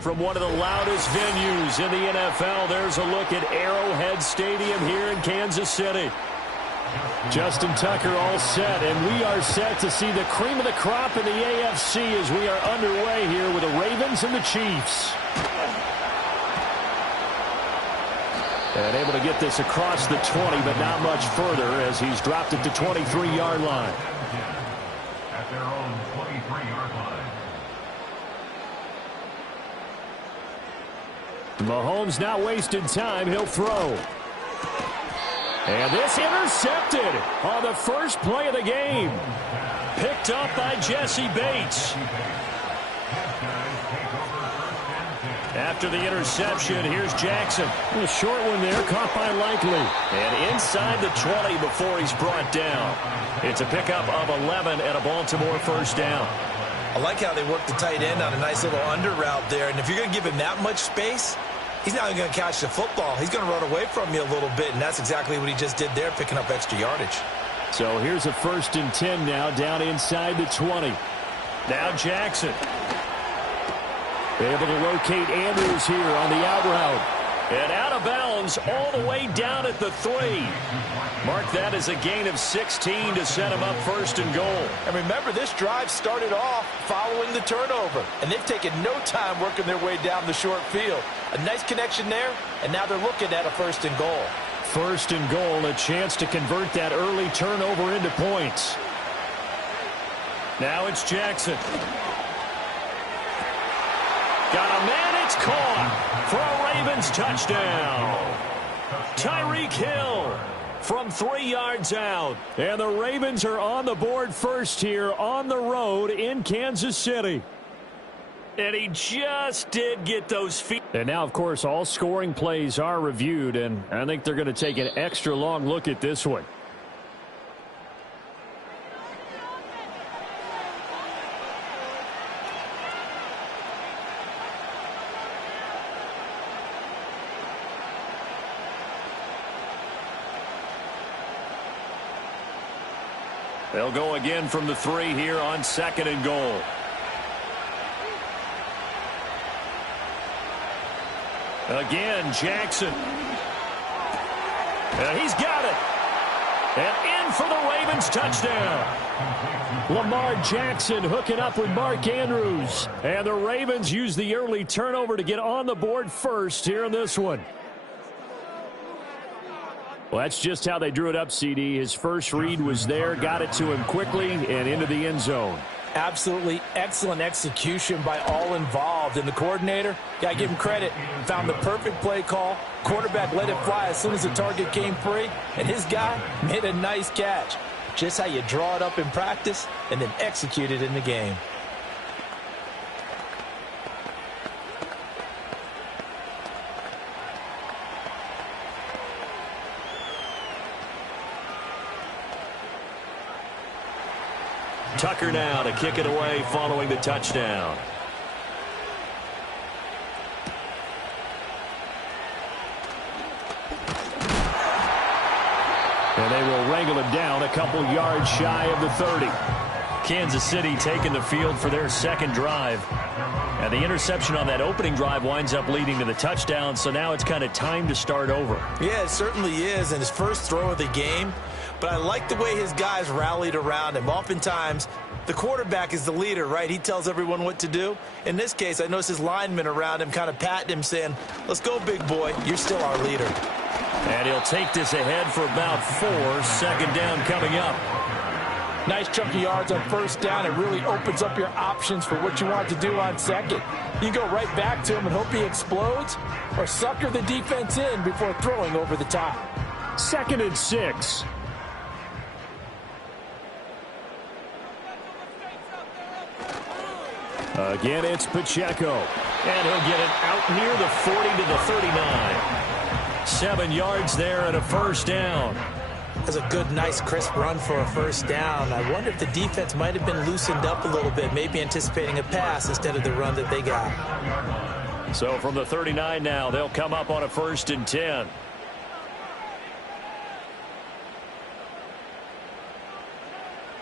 From one of the loudest venues in the NFL, there's a look at Arrowhead Stadium here in Kansas City. Justin Tucker all set, and we are set to see the cream of the crop in the AFC as we are underway here with the Ravens and the Chiefs. And able to get this across the 20, but not much further as he's dropped it to 23-yard line. At their own 23-yard line. Mahomes not wasting time. He'll throw. And this intercepted on the first play of the game. Picked up by Jesse Bates. After the interception, here's Jackson. A short one there, caught by Likely. And inside the 20 before he's brought down. It's a pickup of 11 and a Baltimore first down. I like how they work the tight end on a nice little under route there. And if you're going to give him that much space, he's not going to catch the football. He's going to run away from you a little bit, and that's exactly what he just did there, picking up extra yardage. So here's a 1st and 10 now, down inside the 20. Now Jackson. Able to locate Andrews here on the out route. And out of bounds all the way down at the 3. Mark that as a gain of 16 to set him up 1st and goal. And remember, this drive started off following the turnover. And they've taken no time working their way down the short field. A nice connection there, and now they're looking at a 1st and goal. 1st and goal, a chance to convert that early turnover into points. Now it's Jackson. Got a man, it's caught for a Ravens touchdown. Tyreek Hill from 3 yards out. And the Ravens are on the board first here on the road in Kansas City. And he just did get those feet. And now, of course, all scoring plays are reviewed, and I think they're going to take an extra long look at this one. They'll go again from the 3 here on 2nd and goal. Again, Jackson. And he's got it. And in for the Ravens touchdown. Lamar Jackson hooking up with Mark Andrews. And the Ravens use the early turnover to get on the board first here in this one. Well, that's just how they drew it up, CD. His first read was there, got it to him quickly, and into the end zone. Absolutely excellent execution by all involved. And the coordinator, got to give him credit, found the perfect play call. Quarterback let it fly as soon as the target came free, and his guy made a nice catch. Just how you draw it up in practice and then execute it in the game. Tucker now to kick it away following the touchdown. And they will wrangle him down a couple yards shy of the 30. Kansas City taking the field for their second drive. And the interception on that opening drive winds up leading to the touchdown, so now it's kind of time to start over. Yeah, it certainly is, and his first throw of the game. But I like the way his guys rallied around him. Oftentimes, the quarterback is the leader, right? He tells everyone what to do. In this case, I noticed his linemen around him kind of patting him, saying, let's go, big boy. You're still our leader. And he'll take this ahead for about 4. 2nd down coming up. Nice chunk of yards on first down. It really opens up your options for what you want to do on second. You go right back to him and hope he explodes, or sucker the defense in before throwing over the top. 2nd and 6. Again, it's Pacheco. And he'll get it out near the 40 to the 39. 7 yards there and a first down. That's a good, nice, crisp run for a first down. I wonder if the defense might have been loosened up a little bit, maybe anticipating a pass instead of the run that they got. So from the 39 now, they'll come up on a 1st and 10.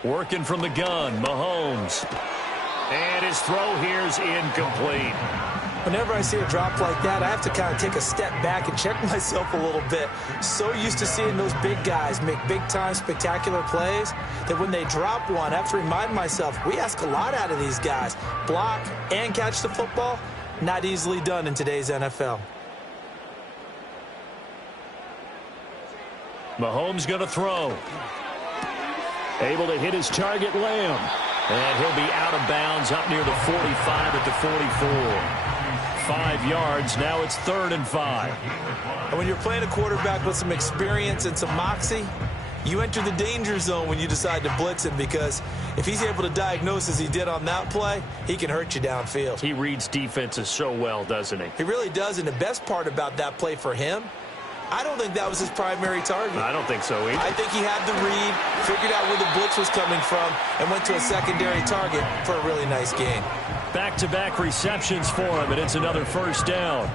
Working from the gun, Mahomes. And his throw here's incomplete. Whenever I see a drop like that, I have to kind of take a step back and check myself a little bit. So used to seeing those big guys make big-time spectacular plays that when they drop one, I have to remind myself, we ask a lot out of these guys. Block and catch the football, not easily done in today's NFL. Mahomes going to throw. Able to hit his target, Lamb. And he'll be out of bounds up near the 45 at the 44. 5 yards. Now it's 3rd and 5. And when you're playing a quarterback with some experience and some moxie, you enter the danger zone when you decide to blitz him, because if he's able to diagnose as he did on that play, he can hurt you downfield. He reads defenses so well, doesn't he? He really does, and the best part about that play for him, I don't think that was his primary target. I don't think so either. I think he had the read, figured out where the blitz was coming from, and went to a secondary target for a really nice gain. Back-to-back receptions for him, and it's another first down.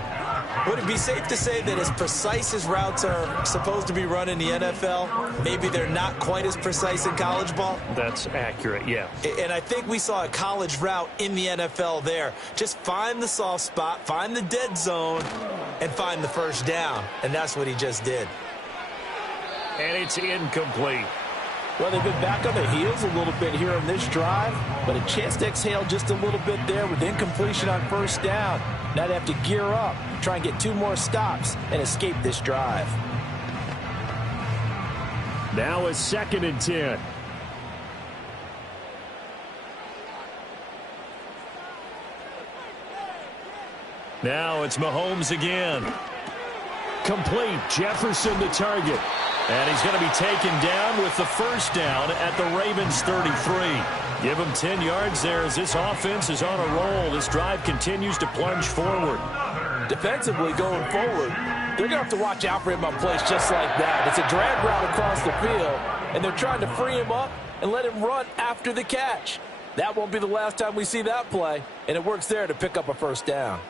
Would it be safe to say that as precise as routes are supposed to be run in the NFL, maybe they're not quite as precise in college ball? That's accurate, yeah. And I think we saw a college route in the NFL there. Just find the soft spot, find the dead zone, and find the first down. And that's what he just did. And it's incomplete. Well, they've been back on their heels a little bit here on this drive, but a chance to exhale just a little bit there with incompletion on first down. Now they have to gear up, try and get 2 more stops, and escape this drive. Now it's 2nd and 10. Now it's Mahomes again. Complete. Jefferson the target. And he's going to be taken down with the first down at the Ravens 33. Give him 10 yards there as this offense is on a roll. This drive continues to plunge forward. Defensively going forward, they're going to have to watch out for him on plays just like that. It's a drag route across the field, and they're trying to free him up and let him run after the catch. That won't be the last time we see that play, and it works there to pick up a first down.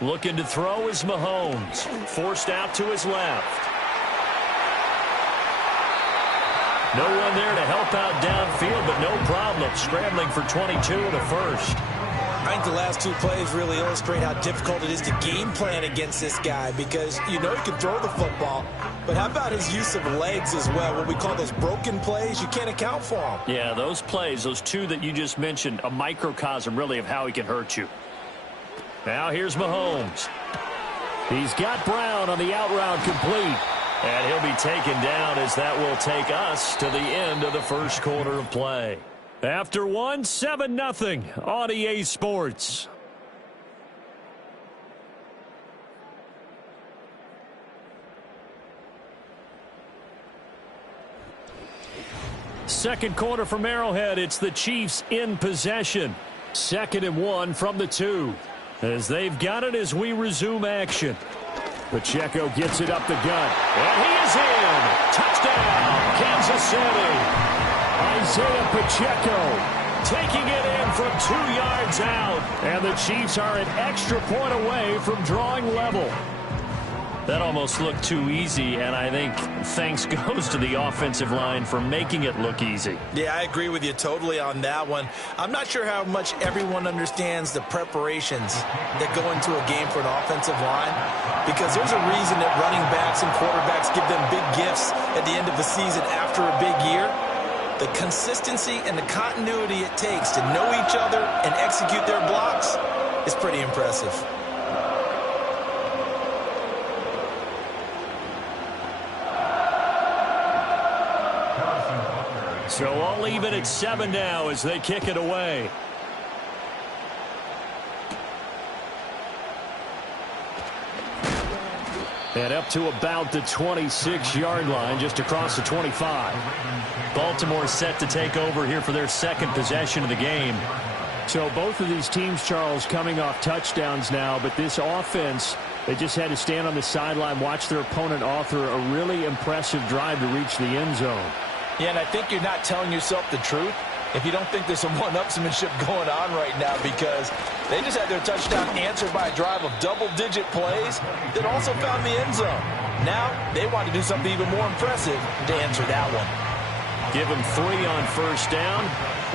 Looking to throw is Mahomes. Forced out to his left. No one there to help out downfield, but no problem. Scrambling for 22 and a first. I think the last 2 plays really illustrate how difficult it is to game plan against this guy, because you know he can throw the football, but how about his use of legs as well? What we call those broken plays, you can't account for them. Yeah, those plays, those 2 that you just mentioned, a microcosm really of how he can hurt you. Now here's Mahomes. He's got Brown on the out route complete. And he'll be taken down as that will take us to the end of the first quarter of play. After 1, 7-0 on EA Sports. Second quarter from Arrowhead. It's the Chiefs in possession. 2nd and 1 from the 2. As they've got it as we resume action. Pacheco gets it up the gut. And he is in. Touchdown, Kansas City. Isaiah Pacheco taking it in from 2 yards out. And the Chiefs are an extra point away from drawing level. That almost looked too easy, and I think thanks goes to the offensive line for making it look easy. Yeah, I agree with you totally on that one. I'm not sure how much everyone understands the preparations that go into a game for an offensive line, because there's a reason that running backs and quarterbacks give them big gifts at the end of the season after a big year. The consistency and the continuity it takes to know each other and execute their blocks is pretty impressive. So I'll leave it at 7 now as they kick it away. And up to about the 26-yard line, just across the 25. Baltimore set to take over here for their second possession of the game. So both of these teams, Charles, coming off touchdowns now, but this offense, they just had to stand on the sideline, watch their opponent author a really impressive drive to reach the end zone. Yeah, and I think you're not telling yourself the truth if you don't think there's some one-upsmanship going on right now, because they just had their touchdown answered by a drive of double-digit plays that also found the end zone. Now they want to do something even more impressive to answer that one. Give them 3 on first down.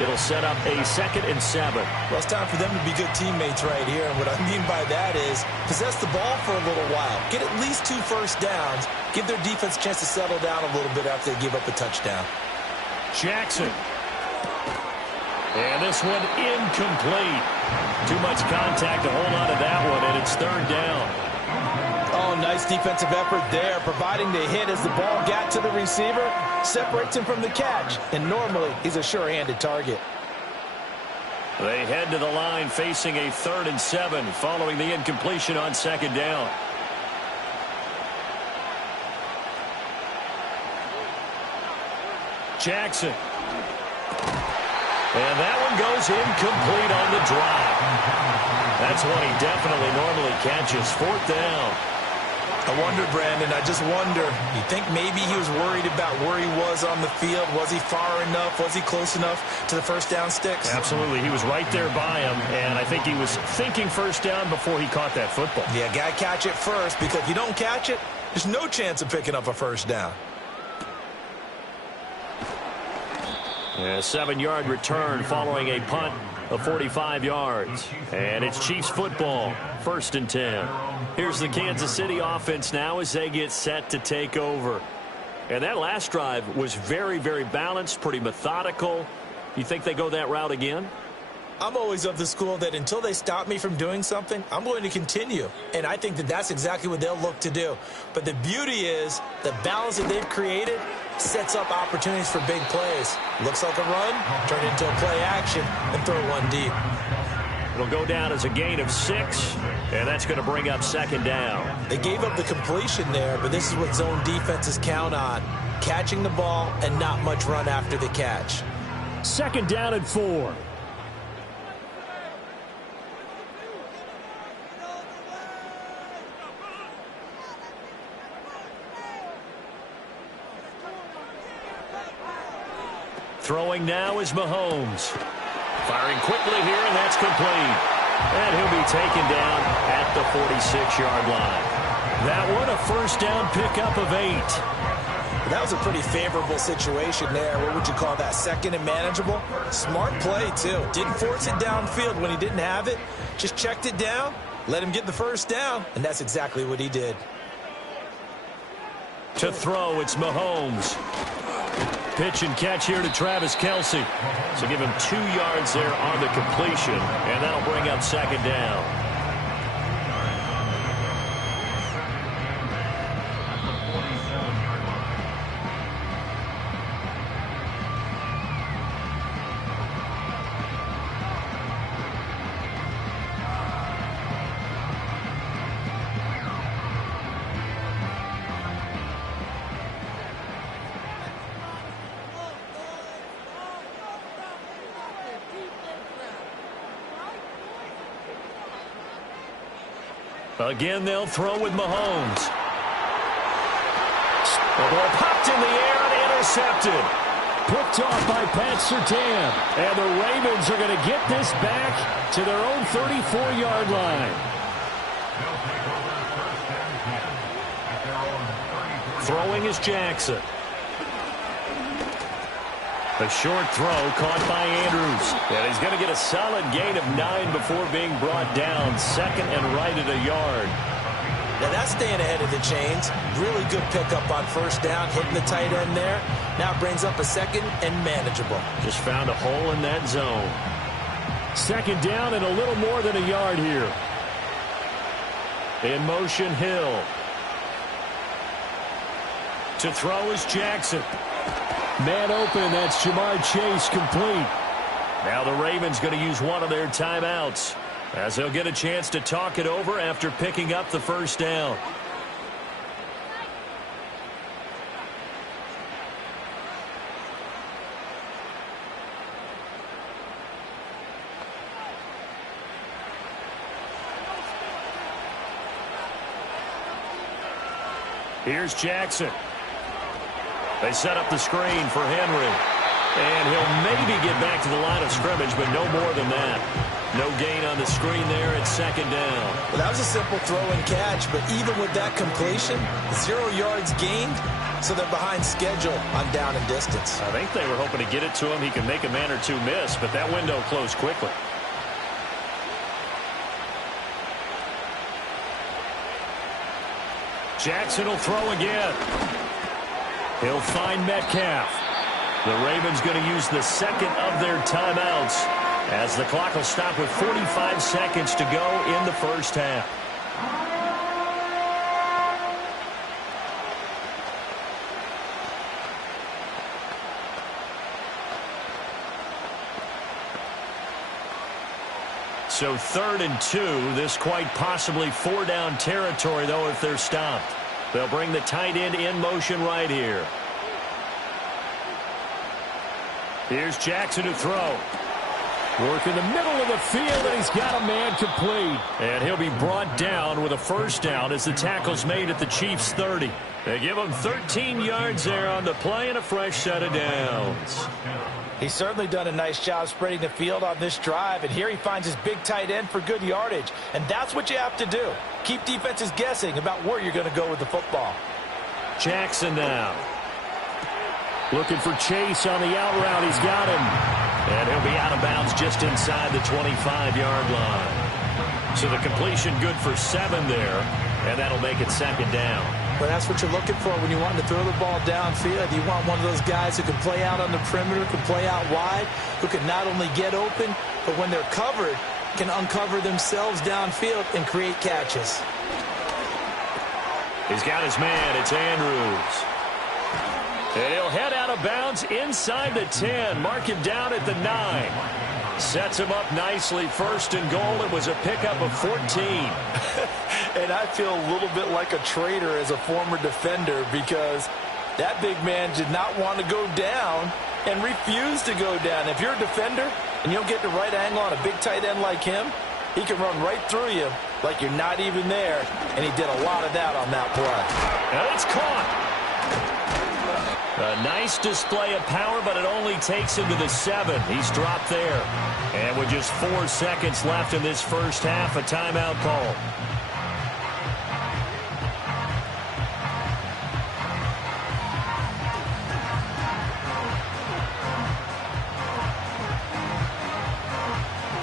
It'll set up a 2nd and 7. Well, it's time for them to be good teammates right here. And what I mean by that is possess the ball for a little while. Get at least 2 first downs. Give their defense a chance to settle down a little bit after they give up a touchdown. Jackson. And this one incomplete. Too much contact to hold on to that one, and it's 3rd down. Oh, nice defensive effort there, providing the hit as the ball got to the receiver, separates him from the catch, and normally he's a sure-handed target. They head to the line facing a 3rd and 7 following the incompletion on 2nd down. Jackson. And that one goes incomplete on the drop. That's one he definitely normally catches. 4th down. I wonder, Brandon, I just wonder, you think maybe he was worried about where he was on the field? Was he far enough? Was he close enough to the first down sticks? Absolutely. He was right there by him, and I think he was thinking first down before he caught that football. Yeah, got to catch it first, because if you don't catch it, there's no chance of picking up a first down. A 7-yard return following a punt of 45 yards. And it's Chiefs football, 1st and 10. Here's the Kansas City offense now as they get set to take over. And that last drive was very, very balanced, pretty methodical. You think they go that route again? I'm always of the school that until they stop me from doing something, I'm going to continue. And I think that that's exactly what they'll look to do. But the beauty is the balance that they've created sets up opportunities for big plays. Looks like a run, turn it into a play action, and throw one deep. It'll go down as a gain of 6, and that's going to bring up 2nd down. They gave up the completion there, but this is what zone defenses count on. Catching the ball and not much run after the catch. 2nd down and 4. Throwing now is Mahomes. Firing quickly here, and that's complete. And he'll be taken down at the 46-yard line. That one, a first down pickup of 8. That was a pretty favorable situation there. What would you call that? 2nd and manageable? Smart play, too. Didn't force it downfield when he didn't have it. Just checked it down, let him get the first down, and that's exactly what he did. To throw, it's Mahomes. Pitch and catch here to Travis Kelce. So give him 2 yards there on the completion, and that'll bring up 2nd down. Again, they'll throw with Mahomes. The ball popped in the air and intercepted. Picked off by Pat Surtain. And the Ravens are going to get this back to their own 34-yard line. Throwing is Jackson. A short throw caught by Andrews. And he's going to get a solid gain of 9 before being brought down. 2nd and right at a yard. Now that's staying ahead of the chains. Really good pickup on first down, hitting the tight end there. Now it brings up a 2nd and manageable. Just found a hole in that zone. 2nd down and a little more than a yard here. In motion, Hill. To throw is Jackson. Man open, that's Ja'Marr Chase complete. Now the Ravens going to use one of their timeouts as they'll get a chance to talk it over after picking up the first down. Here's Jackson. They set up the screen for Henry. And he'll maybe get back to the line of scrimmage, but no more than that. No gain on the screen there at second down. Well, that was a simple throw and catch, but even with that completion, 0 yards gained, so they're behind schedule on down and distance. I think they were hoping to get it to him. He can make a man or two miss, but that window closed quickly. Jackson will throw again. He'll find Metcalf. The Ravens going to use the second of their timeouts as the clock will stop with 45 seconds to go in the first half. So 3rd and 2, this quite possibly 4-down territory, though, if they're stopped. They'll bring the tight end in motion right here. Here's Jackson to throw. Work in the middle of the field, and he's got a man complete. And he'll be brought down with a first down as the tackle's made at the Chiefs' 30. They give him 13 yards there on the play and a fresh set of downs. He's certainly done a nice job spreading the field on this drive, and here he finds his big tight end for good yardage. And that's what you have to do. Keep defenses guessing about where you're going to go with the football. Jackson now. Looking for Chase on the out route. He's got him. And he'll be out of bounds just inside the 25-yard line. So the completion good for 7 there, and that'll make it second down. But that's what you're looking for when you want to throw the ball downfield. You want one of those guys who can play out on the perimeter, can play out wide, who can not only get open, but when they're covered, can uncover themselves downfield and create catches. He's got his man. It's Andrews. And he'll head out of bounds inside the 10. Mark him down at the 9. Sets him up nicely. 1st and goal. It was a pickup of 14. And I feel a little bit like a traitor as a former defender because that big man did not want to go down and refused to go down. If you're a defender and you don't get the right angle on a big tight end like him, he can run right through you like you're not even there. And he did a lot of that on that play. And it's caught. A nice display of power, but it only takes him to the 7. He's dropped there. And with just 4 seconds left in this first half, a timeout call.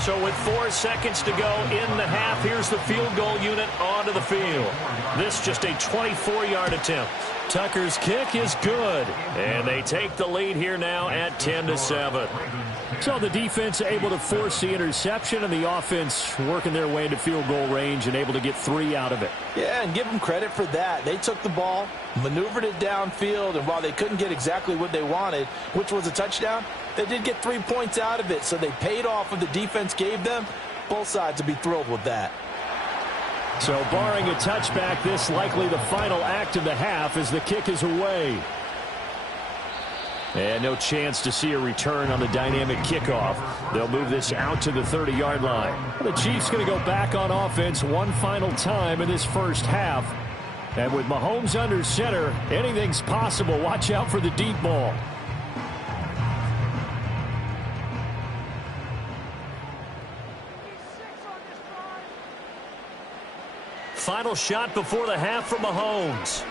So with 4 seconds to go in the half, here's the field goal unit onto the field. This just a 24-yard attempt. Tucker's kick is good. And they take the lead here now at 10-7. So the defense able to force the interception, and the offense working their way into field goal range and able to get 3 out of it. Yeah, and give them credit for that. They took the ball, maneuvered it downfield, and while they couldn't get exactly what they wanted, which was a touchdown, they did get 3 points out of it, so they paid off what the defense gave them. Both sides will be thrilled with that. So barring a touchback, this likely the final act of the half as the kick is away. And no chance to see a return on the dynamic kickoff. They'll move this out to the 30-yard line. The Chiefs going to go back on offense one final time in this first half. And with Mahomes under center, anything's possible. Watch out for the deep ball. Final shot before the half from Mahomes.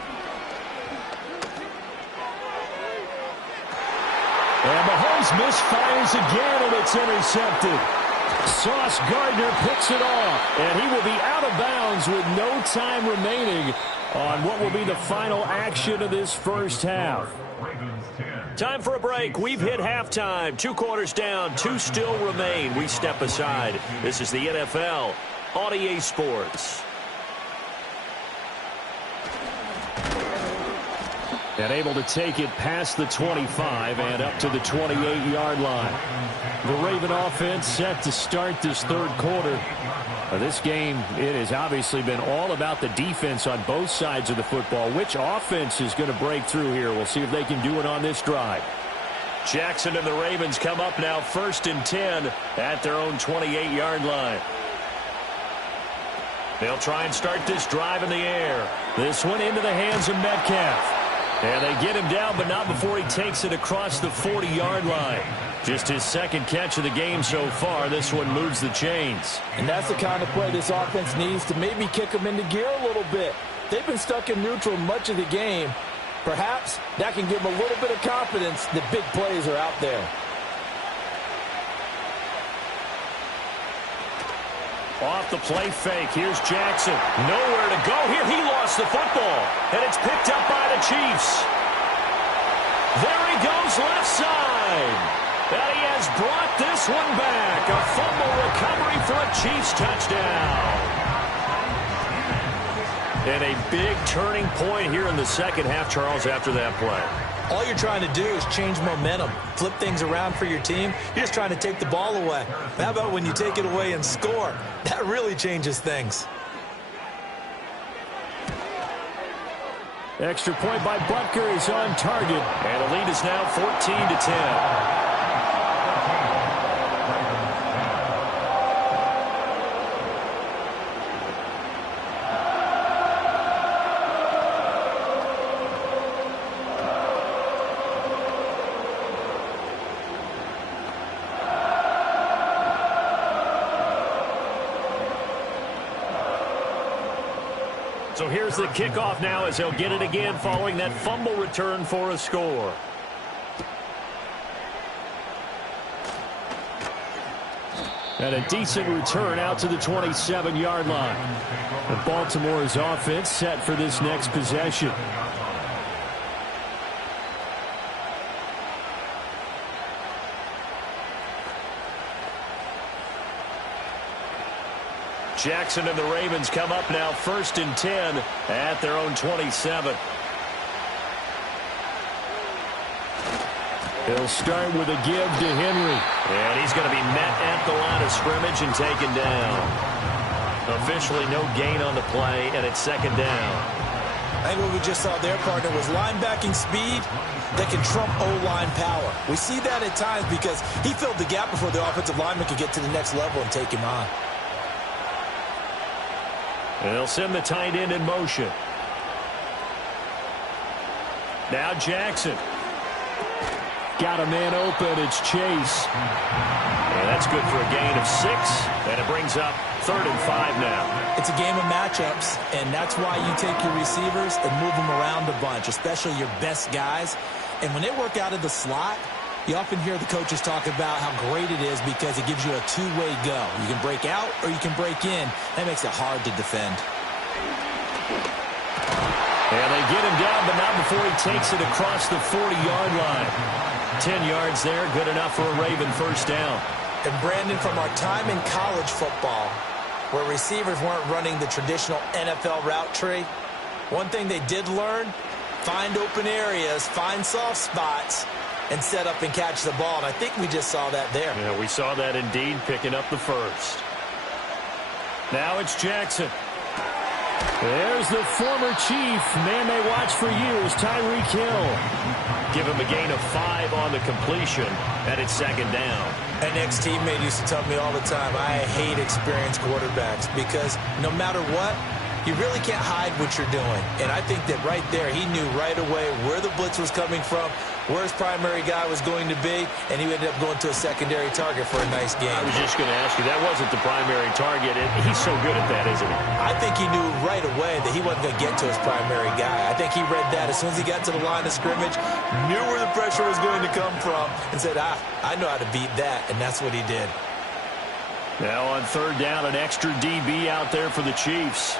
And Mahomes misfires again, and it's intercepted. Sauce Gardner picks it off, and he will be out of bounds with no time remaining on what will be the final action of this first half. Time for a break. We've hit halftime. 2 quarters down, 2 still remain. We step aside. This is the NFL on EA Sports. And able to take it past the 25 and up to the 28-yard line. The Raven offense set to start this third quarter. This game, it has obviously been all about the defense on both sides of the football. Which offense is going to break through here? We'll see if they can do it on this drive. Jackson and the Ravens come up now 1st and 10 at their own 28-yard line. They'll try and start this drive in the air. This one into the hands of Metcalf. And they get him down, but not before he takes it across the 40-yard line. Just his second catch of the game so far. This one moves the chains. And that's the kind of play this offense needs to maybe kick them into gear a little bit. They've been stuck in neutral much of the game. Perhaps that can give them a little bit of confidence that big plays are out there. Off the play fake. Here's Jackson. Nowhere to go here. He lost the football. And it's picked up by the Chiefs. There he goes left side. And he has brought this one back. A fumble recovery for a Chiefs touchdown. And a big turning point here in the second half, Charles, after that play. All you're trying to do is change momentum, flip things around for your team. You're just trying to take the ball away. How about when you take it away and score? That really changes things. Extra point by Butker is on target. And the lead is now 14-10. So here's the kickoff now as they'll get it again following that fumble return for a score. And a decent return out to the 27-yard line. The Baltimore's offense set for this next possession. Jackson and the Ravens come up now 1st and 10 at their own 27. He'll start with a give to Henry. And he's going to be met at the line of scrimmage and taken down. Officially no gain on the play, and it's 2nd down. I think what we just saw there, partner, was linebacking speed that can trump O-line power. We see that at times because he filled the gap before the offensive lineman could get to the next level and take him on. And they'll send the tight end in motion. Now Jackson. Got a man open. It's Chase. And that's good for a gain of 6. And it brings up 3rd and 5 now. It's a game of matchups, and that's why you take your receivers and move them around a bunch, especially your best guys. And when they work out of the slot, you often hear the coaches talk about how great it is because it gives you a two-way go. You can break out or you can break in. That makes it hard to defend. And they get him down, but not before he takes it across the 40-yard line. 10 yards there, good enough for a Raven first down. And Brandon, from our time in college football, where receivers weren't running the traditional NFL route tree, one thing they did learn, find open areas, find soft spots, and set up and catch the ball. And I think we just saw that there. Yeah, we saw that indeed, picking up the first. Now it's Jackson. There's the former Chief, man they watched for years, Tyreek Hill. Give him a gain of 5 on the completion, and it's 2nd down. An ex-teammate used to tell me all the time, I hate experienced quarterbacks because no matter what, you really can't hide what you're doing. And I think that right there, he knew right away where the blitz was coming from, where his primary guy was going to be, and he ended up going to a secondary target for a nice game. I was just going to ask you, that wasn't the primary target. He's so good at that, isn't he? I think he knew right away that he wasn't going to get to his primary guy. I think he read that as soon as he got to the line of scrimmage, knew where the pressure was going to come from, and said, I know how to beat that, and that's what he did. Now on 3rd down, an extra DB out there for the Chiefs.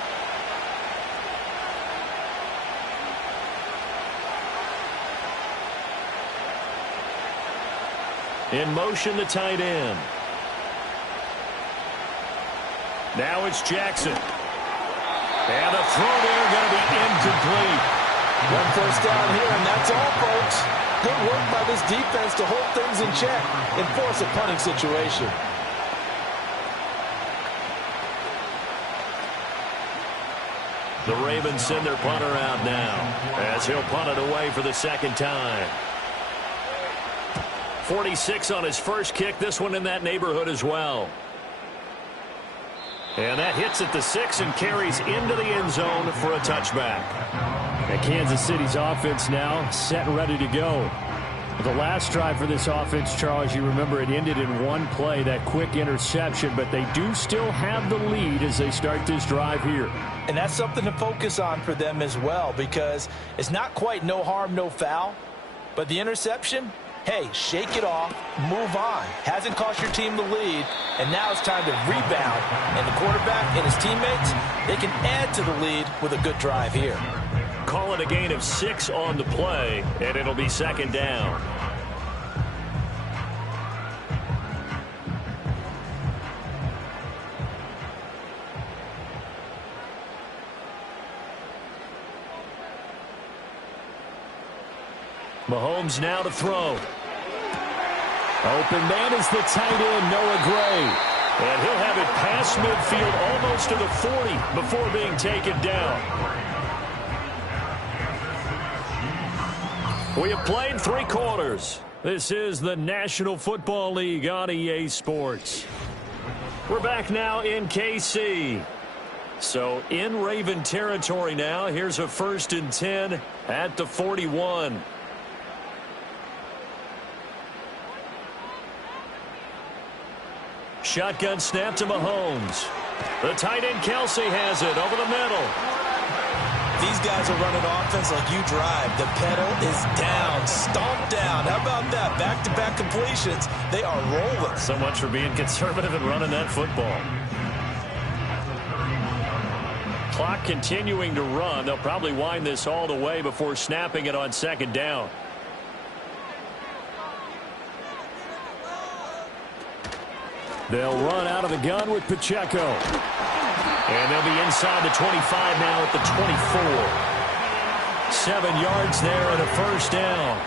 In motion, the tight end. Now it's Jackson. And the throw there going to be incomplete. One first down here, and that's all, folks. Good work by this defense to hold things in check and force a punting situation. The Ravens send their punter out now as he'll punt it away for the second time. 46 on his first kick. This one in that neighborhood as well. And that hits at the 6 and carries into the end zone for a touchback. And Kansas City's offense now set and ready to go. The last drive for this offense, Charles, you remember it ended in one play, that quick interception, but they do still have the lead as they start this drive here. And that's something to focus on for them as well, because it's not quite no harm, no foul, but the interception, hey, shake it off, move on. Hasn't cost your team the lead, and now it's time to rebound. And the quarterback and his teammates, they can add to the lead with a good drive here. Call it a gain of 6 on the play, and it'll be second down. Mahomes now to throw. Open man is the tight end, Noah Gray. And he'll have it past midfield almost to the 40 before being taken down. We have played 3 quarters. This is the National Football League on EA Sports. We're back now in KC. So in Raven territory now. Here's a 1st and 10 at the 41. Shotgun snap to Mahomes. The tight end Kelsey has it over the middle. These guys are running offense like you drive. The pedal is down, stomped down. How about that? Back-to-back completions. They are rolling. So much for being conservative and running that football. Clock continuing to run. They'll probably wind this all the way before snapping it on second down. They'll run out of the gun with Pacheco. And they'll be inside the 25 now at the 24. 7 yards there and a first down.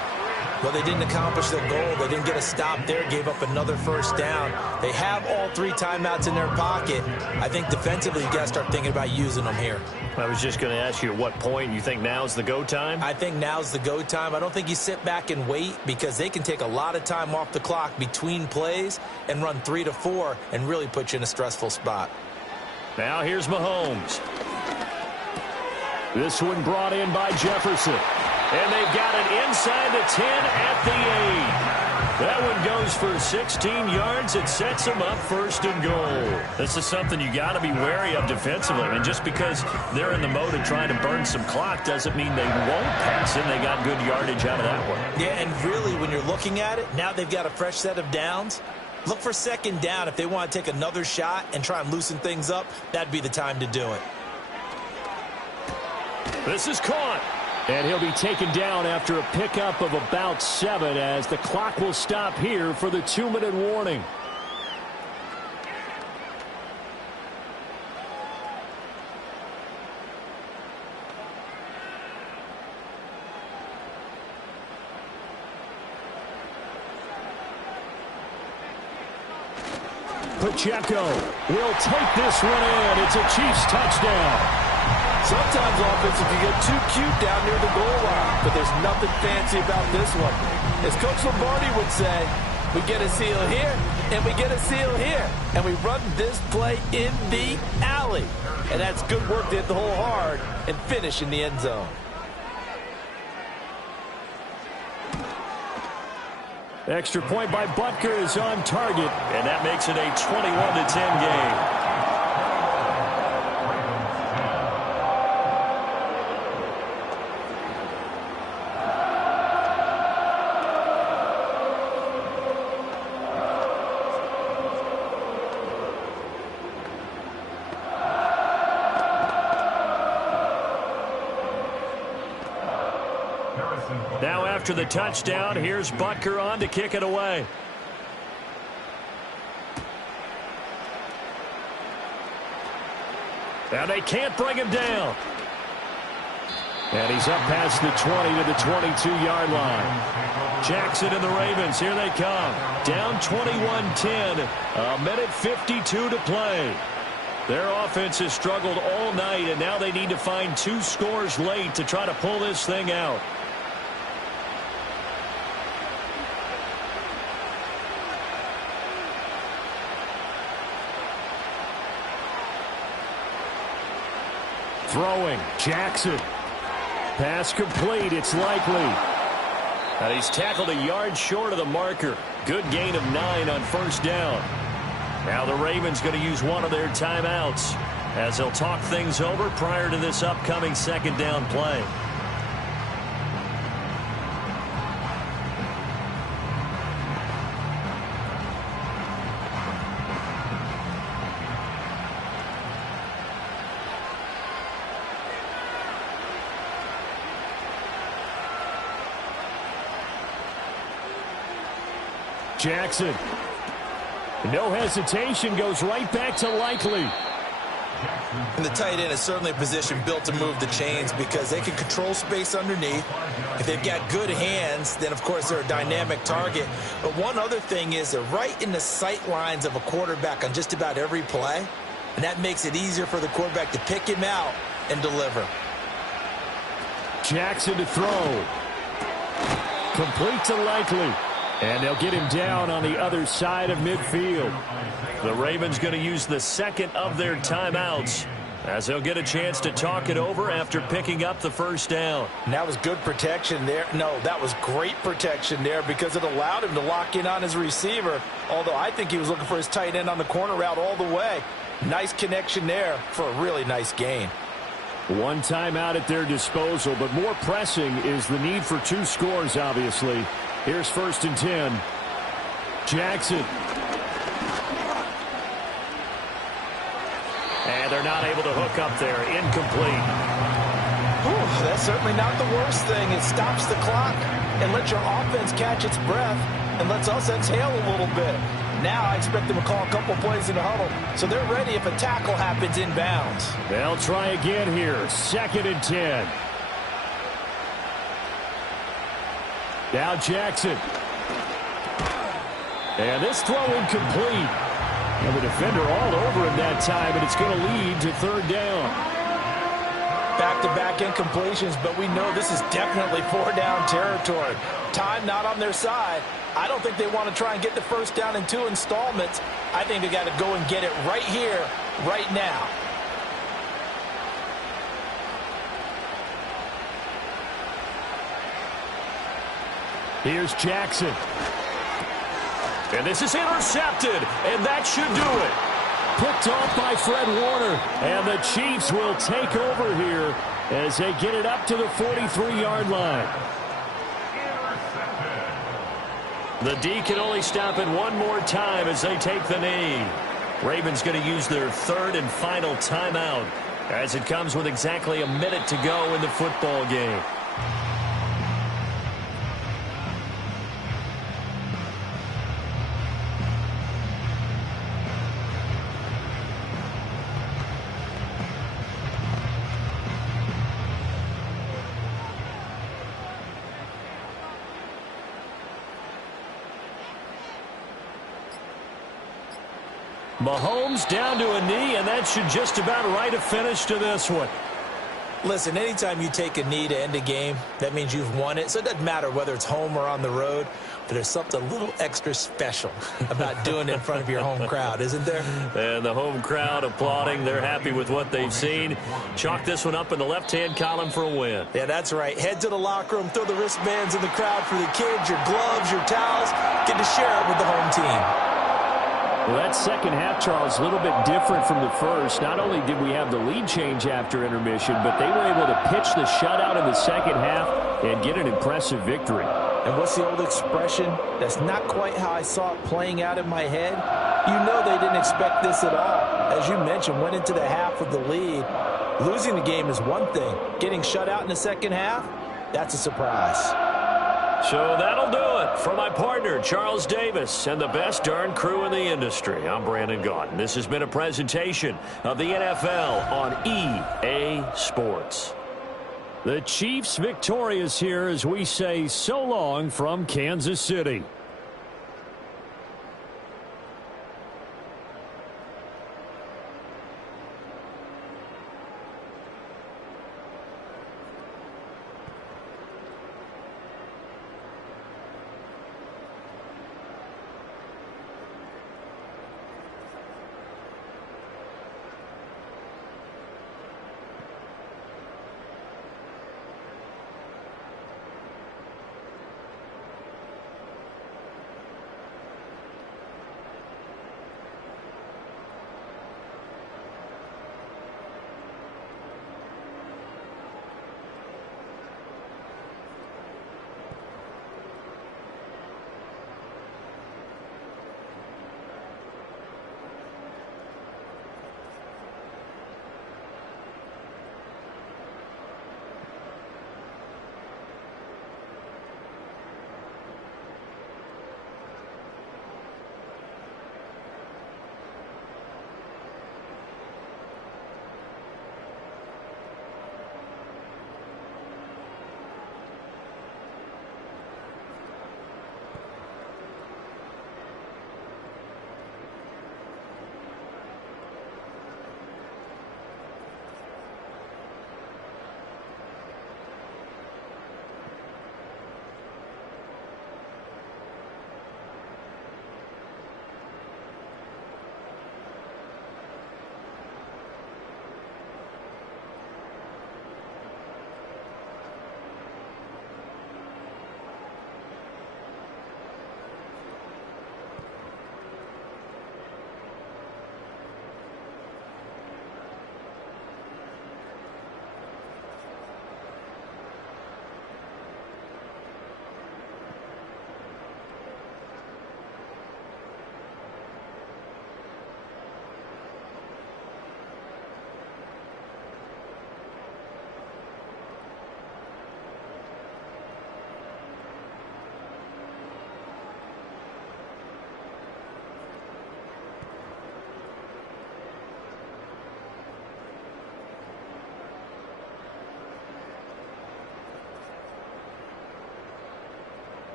Well, they didn't accomplish their goal. They didn't get a stop there, gave up another first down. They have all 3 timeouts in their pocket. I think defensively you got to start thinking about using them here. I was just going to ask you at what point you think now's the go time? I think now's the go time. I don't think you sit back and wait, because they can take a lot of time off the clock between plays and run 3 to 4 and really put you in a stressful spot. Now here's Mahomes. This one brought in by Jefferson. And they've got it inside the 10 at the 8. That one goes for 16 yards. It sets them up 1st and goal. This is something you got to be wary of defensively. I mean, just because they're in the mode of trying to burn some clock doesn't mean they won't pass it. They got good yardage out of that one. Yeah, and really, when you're looking at it, now they've got a fresh set of downs. Look for second down. If they want to take another shot and try and loosen things up, that'd be the time to do it. This is caught. And he'll be taken down after a pickup of about 7 as the clock will stop here for the 2-minute warning. Pacheco will take this one in. It's a Chiefs touchdown. Sometimes offense can get too cute down near the goal line, but there's nothing fancy about this one. As Coach Lombardi would say, we get a seal here, and we get a seal here, and we run this play in the alley. And that's good work to hit the hole hard and finish in the end zone. Extra point by Butker is on target, and that makes it a 21-10 game. Now after the touchdown, here's Butker on to kick it away. Now they can't bring him down. And he's up past the 20 to the 22-yard line. Jackson and the Ravens, here they come. Down 21-10, a minute 52 to play. Their offense has struggled all night, and now they need to find 2 scores late to try to pull this thing out. Throwing, Jackson. Pass complete, it's Likely. And he's tackled a yard short of the marker. Good gain of 9 on first down. Now the Ravens going to use one of their timeouts as they'll talk things over prior to this upcoming second down play. Jackson, no hesitation, goes right back to Likely. And the tight end is certainly a position built to move the chains because they can control space underneath. If they've got good hands, then of course they're a dynamic target. But one other thing is they're right in the sight lines of a quarterback on just about every play. And that makes it easier for the quarterback to pick him out and deliver. Jackson to throw. Complete to Likely. And they'll get him down on the other side of midfield. The Ravens going to use the second of their timeouts as they'll get a chance to talk it over after picking up the first down. And that was good protection there. No, that was great protection there because it allowed him to lock in on his receiver, although I think he was looking for his tight end on the corner route all the way. Nice connection there for a really nice gain. One timeout at their disposal, but more pressing is the need for 2 scores, obviously. Here's 1st and 10. Jackson. And they're not able to hook up there. Incomplete. Ooh, that's certainly not the worst thing. It stops the clock and lets your offense catch its breath and lets us exhale a little bit. Now I expect them to call a couple plays in the huddle, so they're ready if a tackle happens inbounds. They'll try again here. 2nd and 10. Now Jackson. And this throw incomplete. And the defender all over him that time, and it's going to lead to 3rd down. Back-to-back incompletions, but we know this is definitely 4-down territory. Time not on their side. I don't think they want to try and get the first down in 2 installments. I think they got to go and get it right here, right now. Here's Jackson. And this is intercepted, and that should do it. Picked off by Fred Warner, and the Chiefs will take over here as they get it up to the 43-yard line. The D can only stop it one more time as they take the knee. Ravens going to use their 3rd and final timeout as it comes with exactly a minute to go in the football game. Mahomes down to a knee, and that should just about write a finish to this one. Listen, anytime you take a knee to end a game, that means you've won it. So it doesn't matter whether it's home or on the road, but there's something a little extra special about doing it in front of your home crowd, isn't there? And the home crowd applauding. They're happy with what they've seen. Chalk this one up in the left-hand column for a win. Yeah, that's right. Head to the locker room, throw the wristbands in the crowd for the kids, your gloves, your towels. Get to share it with the home team. Well, that second half, Charles, a little bit different from the first. Not only did we have the lead change after intermission, but they were able to pitch the shutout in the second half and get an impressive victory. And what's the old expression? That's not quite how I saw it playing out in my head. You know they didn't expect this at all. As you mentioned, went into the half with the lead. Losing the game is one thing. Getting shut out in the second half, that's a surprise. So that'll do it for my partner, Charles Davis, and the best darn crew in the industry. I'm Brandon Gaudin. This has been a presentation of the NFL on EA Sports. The Chiefs victorious here as we say so long from Kansas City.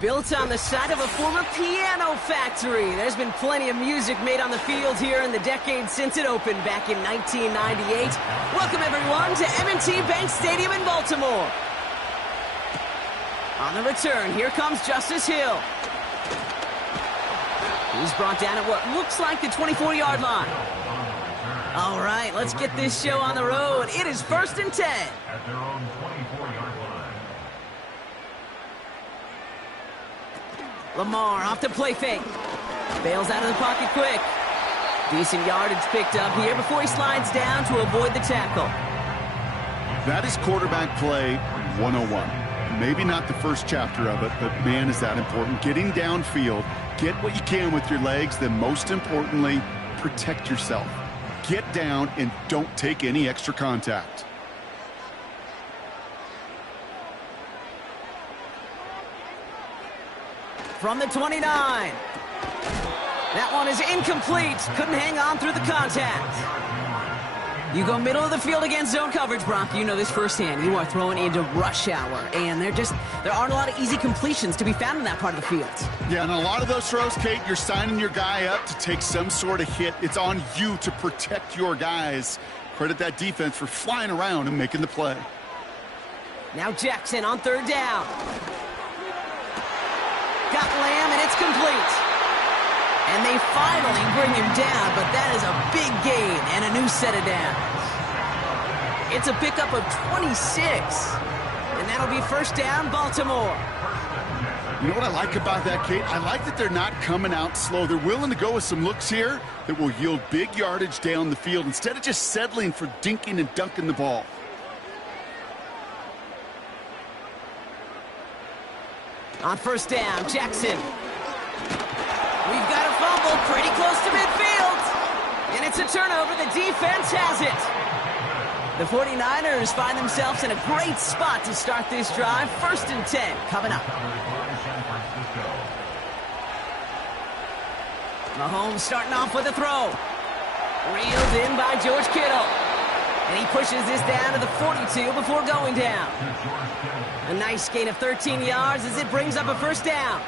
Built on the side of a former piano factory, there's been plenty of music made on the field here in the decade since it opened back in 1998. Welcome, everyone, to M&T Bank Stadium in Baltimore. On the return, here comes Justice Hill. He's brought down at what looks like the 24-yard line. All right, let's get this show on the road. It is 1st and 10. At their own 24-yard line. Lamar off the play fake. Bails out of the pocket quick. Decent yardage picked up here before he slides down to avoid the tackle. That is quarterback play 101. Maybe not the first chapter of it, but man, is that important. Getting downfield, get what you can with your legs, then most importantly, protect yourself. Get down and don't take any extra contact. From the 29. That one is incomplete. Couldn't hang on through the contact. You go middle of the field against zone coverage, Brock. You know this firsthand. You are throwing into rush hour, and there aren't a lot of easy completions to be found in that part of the field. Yeah, and a lot of those throws, Kate, you're signing your guy up to take some sort of hit. It's on you to protect your guys. Credit that defense for flying around and making the play. Now Jackson on 3rd down. Got Lamb, and it's complete. And they finally bring him down, but that is a big gain and a new set of downs. It's a pickup of 26, and that'll be 1st down, Baltimore. You know what I like about that, Kate? I like that they're not coming out slow. They're willing to go with some looks here that will yield big yardage down the field instead of just settling for dinking and dunking the ball. On 1st down, Jackson. We've got a fumble pretty close to midfield. And it's a turnover. The defense has it. The 49ers find themselves in a great spot to start this drive. 1st and 10 coming up. Mahomes starting off with a throw. Reeled in by George Kittle. And he pushes this down to the 42 before going down. A nice gain of 13 yards as it brings up a 1st down.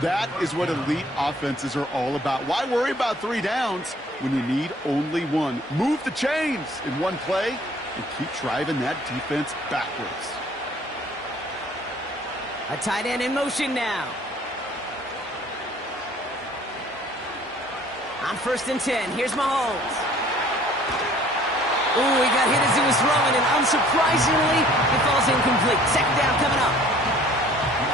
That is what elite offenses are all about. Why worry about 3 downs when you need only 1? Move the chains in one play and keep driving that defense backwards. A tight end in motion now. On 1st and 10, here's Mahomes. Ooh, he got hit as he was throwing, and unsurprisingly, it falls incomplete. 2nd down coming up.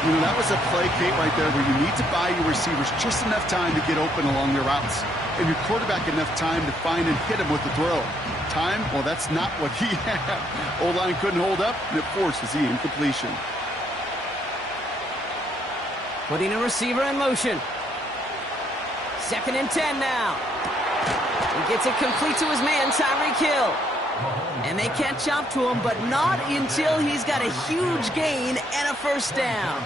You know, that was a play, Kate, right there where you need to buy your receivers just enough time to get open along their routes, and your quarterback enough time to find and hit him with the throw. Time? Well, that's not what he had. O-line couldn't hold up, and it forces the incompletion. Putting a receiver in motion. 2nd and 10 now. He gets it complete to his man, Tyreek Hill. And they catch up to him, but not until he's got a huge gain and a 1st down.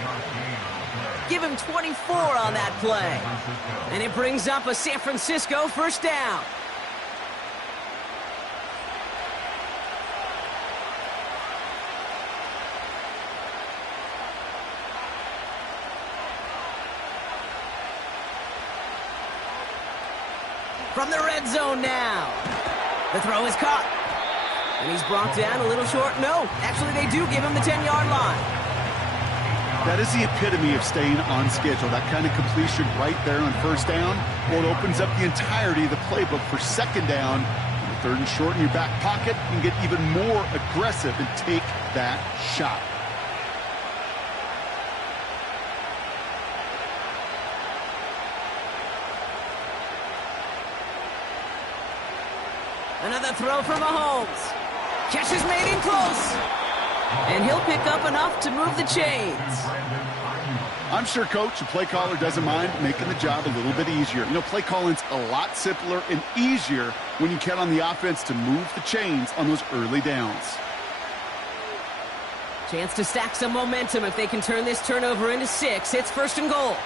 Give him 24 on that play. And it brings up a San Francisco 1st down. From the red zone now. The throw is caught. And he's brought down a little short. No, actually they do give him the 10-yard line. That is the epitome of staying on schedule. That kind of completion right there on first down. Well, it opens up the entirety of the playbook for second down. And third and short in your back pocket, you can get even more aggressive and take that shot. Another throw for Mahomes. Catch is made in close. And he'll pick up enough to move the chains. I'm sure coach and play caller doesn't mind making the job a little bit easier. You know, play calling's a lot simpler and easier when you count on the offense to move the chains on those early downs. Chance to stack some momentum if they can turn this turnover into 6. It's first and goal.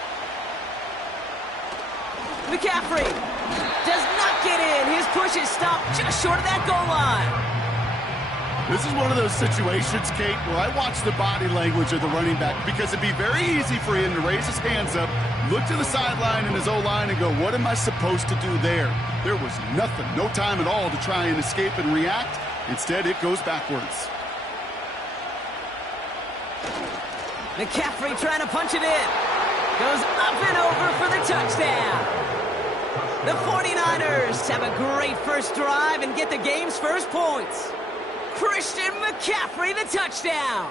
McCaffrey does not get in. His push is stopped just short of that goal line. This is one of those situations, Kate, where I watch the body language of the running back because it'd be very easy for him to raise his hands up, look to the sideline in his O-line and go, what am I supposed to do there? There was nothing, no time at all to try and escape and react. Instead, it goes backwards. McCaffrey trying to punch it in. Goes up and over for the touchdown. The 49ers have a great first drive and get the game's first points. Christian McCaffrey, the touchdown.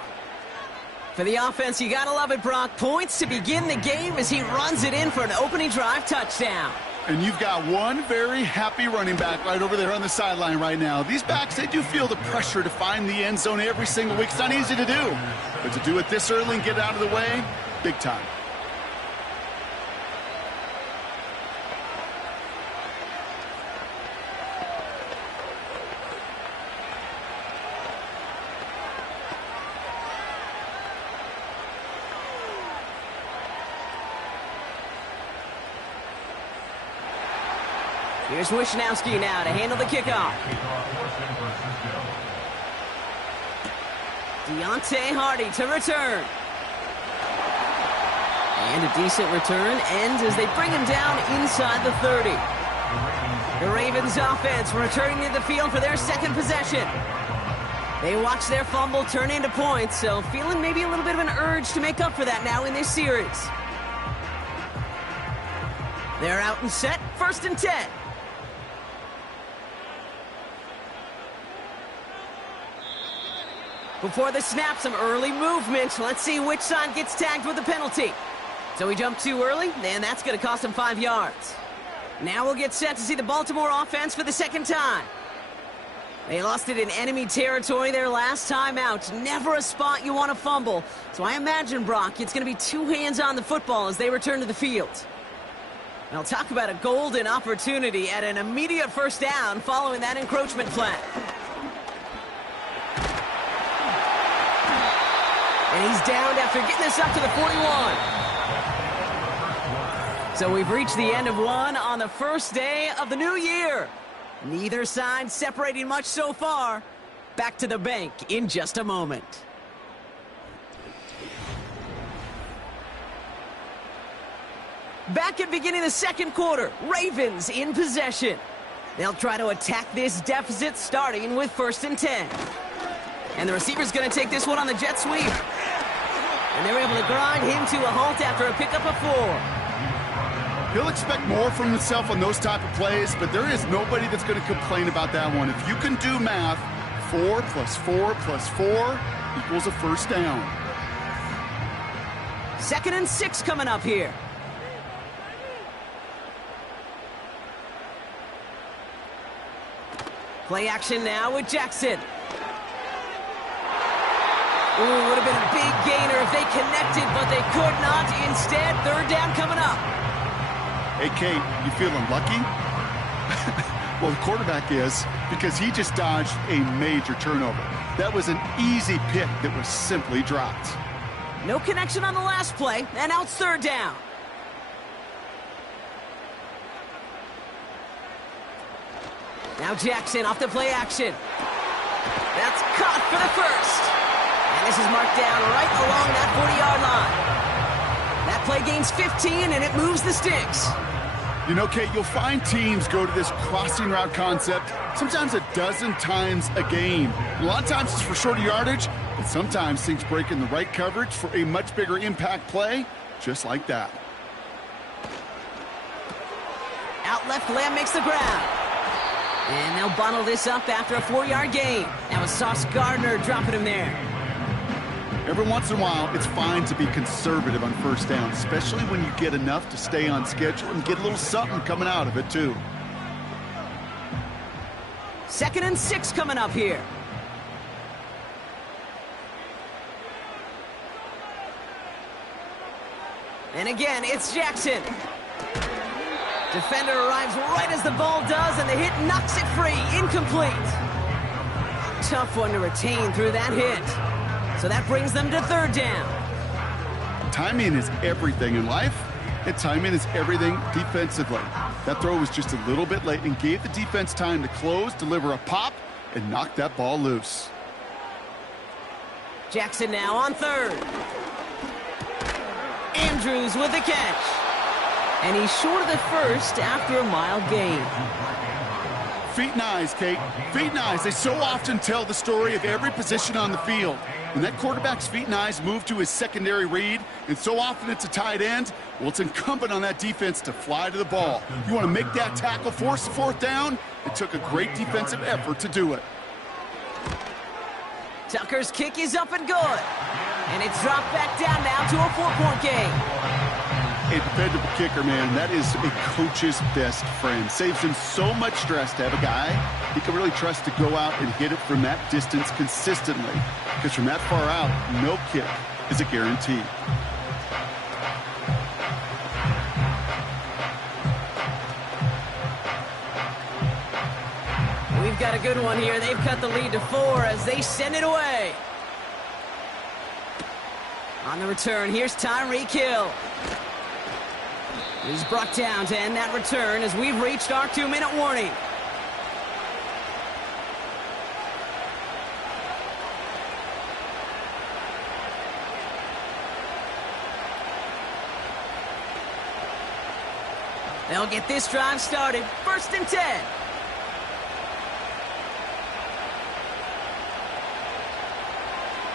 For the offense, you gotta love it, Brock. Points to begin the game as he runs it in for an opening drive touchdown. And you've got one very happy running back right over there on the sideline right now. These backs, they do feel the pressure to find the end zone every single week. It's not easy to do. But to do it this early and get out of the way, big time. Here's Wishnowski now to handle the kickoff. Deontay Hardy to return. And a decent return ends as they bring him down inside the 30. The Ravens offense returning to the field for their second possession. They watch their fumble turn into points, so feeling maybe a little bit of an urge to make up for that now in this series. They're out and set, first and 10. Before the snap, some early movement. Let's see which side gets tagged with the penalty. So he jumped too early, and that's going to cost him 5 yards. Now we'll get set to see the Baltimore offense for the second time. They lost it in enemy territory their last time out. Never a spot you want to fumble. So I imagine, Brock, it's going to be 2 hands on the football as they return to the field. And I'll talk about a golden opportunity at an immediate first down following that encroachment flag. And he's downed after getting this up to the 41. So we've reached the end of one on the first day of the new year. Neither side separating much so far. Back to the bank in just a moment. Back at beginning of the second quarter, Ravens in possession. They'll try to attack this deficit starting with first and 10. And the receiver's going to take this one on the jet sweep. And they're able to grind him to a halt after a pickup of 4. He'll expect more from himself on those type of plays, but there is nobody that's going to complain about that one. If you can do math, 4 plus 4 plus 4 equals a first down. Second and 6 coming up here. Play action now with Jackson. Ooh, would have been a big gainer if they connected, but they could not. Instead, third down coming up. Hey, Kate, you feeling lucky? Well, the quarterback is, because he just dodged a major turnover. That was an easy pick that was simply dropped. No connection on the last play, and now it's third down. Now Jackson off the play action. That's caught for the first. And this is marked down right along that 40-yard line. That play gains 15, and it moves the sticks. You know, Kate, you'll find teams go to this crossing route concept sometimes a dozen times a game. A lot of times it's for shorter yardage, but sometimes things break in the right coverage for a much bigger impact play, just like that. Out left, Lamb makes the ground. And they'll bundle this up after a 4-yard gain. That was Sauce Gardner dropping him there. Every once in a while, it's fine to be conservative on first down, especially when you get enough to stay on schedule and get a little something coming out of it, too. 2nd and 6 coming up here. And again, it's Jackson. Defender arrives right as the ball does, and the hit knocks it free. Incomplete. Tough one to retain through that hit. So that brings them to 3rd down. Timing is everything in life, and timing is everything defensively. That throw was just a little bit late and gave the defense time to close, deliver a pop, and knock that ball loose. Jackson now on 3rd. Andrews with the catch. And he's short of the first after a mile gain. Feet and eyes, Kate. Feet and eyes. They so often tell the story of every position on the field. When that quarterback's feet and eyes move to his secondary read, and so often it's a tight end, well, it's incumbent on that defense to fly to the ball. You want to make that tackle, force the 4th down? It took a great defensive effort to do it. Tucker's kick is up and good. And it's dropped back down now to a 4-point game. A dependable kicker, man, that is a coach's best friend. Saves him so much stress to have a guy he can really trust to go out and hit it from that distance consistently. Because from that far out, no kick is a guarantee. We've got a good one here. They've cut the lead to 4 as they send it away. On the return, here's Tyreek Hill. He's brought down to end that return as we've reached our 2-minute warning. They'll get this drive started. 1st and 10.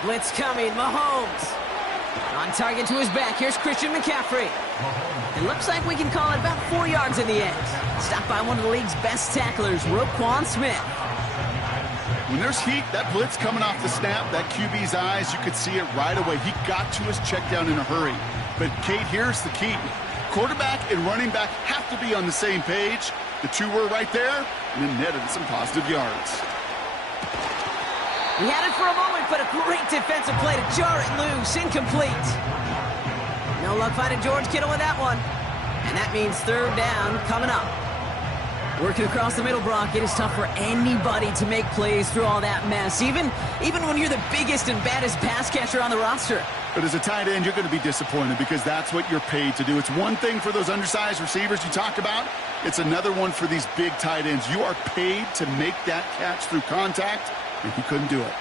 Blitz coming, Mahomes. On target to his back, here's Christian McCaffrey. It looks like we can call it about 4 yards in the end. Stopped by one of the league's best tacklers, Roquan Smith. When there's heat, that blitz coming off the snap, that QB's eyes, you could see it right away. He got to his check down in a hurry. But, Kate, here's the key. Quarterback and running back have to be on the same page. The two were right there, and then netted some positive yards. He had it for a moment, but a great defensive play to jar it loose. Incomplete. No luck finding George Kittle with that one. And that means 3rd down coming up. Working across the middle, Brock, it is tough for anybody to make plays through all that mess, even when you're the biggest and baddest pass catcher on the roster. But as a tight end, you're going to be disappointed because that's what you're paid to do. It's one thing for those undersized receivers you talk about. It's another one for these big tight ends. You are paid to make that catch through contact, and he couldn't do it.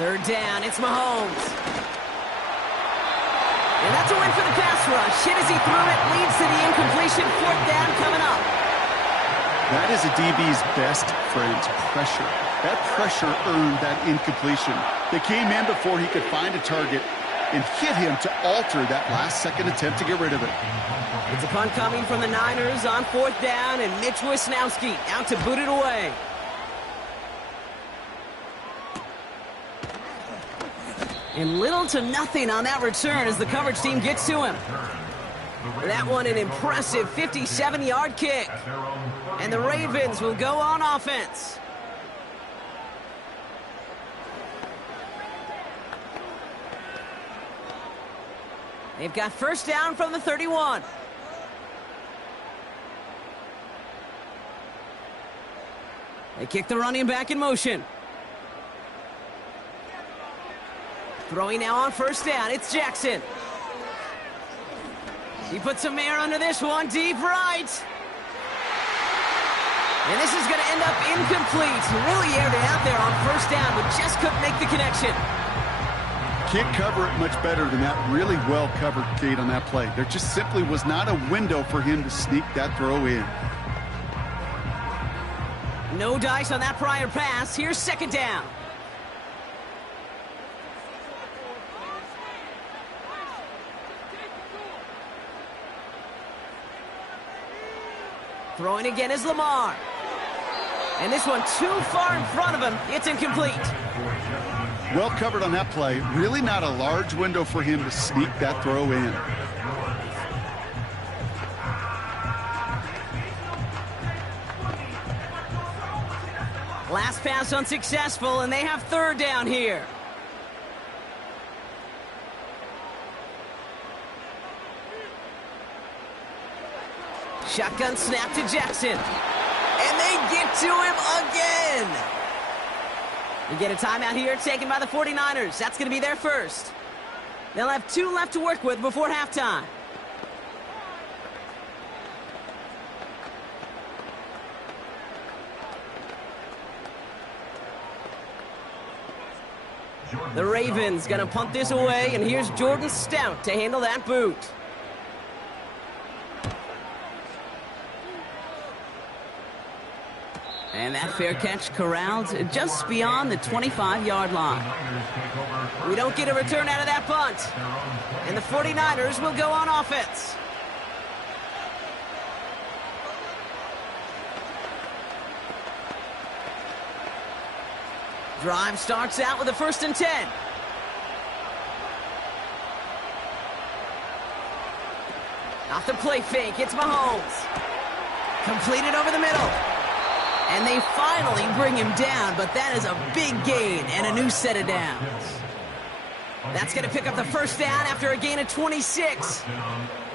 3rd down, it's Mahomes. And that's a win for the pass rush. Hit as he threw it, leads to the incompletion. 4th down coming up. That is a DB's best friend, pressure. That pressure earned that incompletion. They came in before he could find a target and hit him to alter that last-second attempt to get rid of it. It's a punt coming from the Niners on 4th down, and Mitch Wisnowski out to boot it away. And little to nothing on that return as the coverage team gets to him. That one an impressive 57-yard kick. And the Ravens will go on offense. They've got 1st down from the 31. They kick the running back in motion. Throwing now on 1st down, it's Jackson. He puts some air under this one, deep right. And this is going to end up incomplete. Really aired it out there on 1st down, but just couldn't make the connection. Can't cover it much better than that really well covered Cade on that play. There just simply was not a window for him to sneak that throw in. No dice on that prior pass. Here's second down. Throwing again is Lamar. And this one too far in front of him. It's incomplete. Well covered on that play. Really not a large window for him to sneak that throw in. Last pass unsuccessful, and they have third down here. Shotgun snap to Jackson. And they get to him again. We get a timeout here taken by the 49ers. That's going to be their first. They'll have 2 left to work with before halftime. The Ravens going to punt this away, and here's Jordan Stout to handle that boot. And that fair catch corralled just beyond the 25-yard line. We don't get a return out of that punt. And the 49ers will go on offense. Drive starts out with a 1st and 10. Off the play fake, it's Mahomes. Completed over the middle. And they finally bring him down, but that is a big gain and a new set of downs. That's going to pick up the first down after a gain of 26.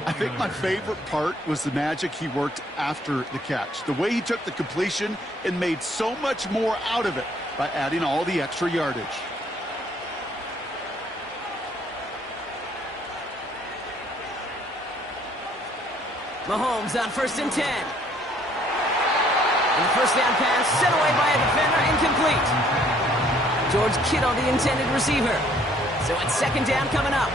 I think my favorite part was the magic he worked after the catch. The way he took the completion and made so much more out of it by adding all the extra yardage. Mahomes on 1st and 10. And the first down pass sent away by a defender, incomplete. George Kittle, the intended receiver. So it's 2nd down coming up.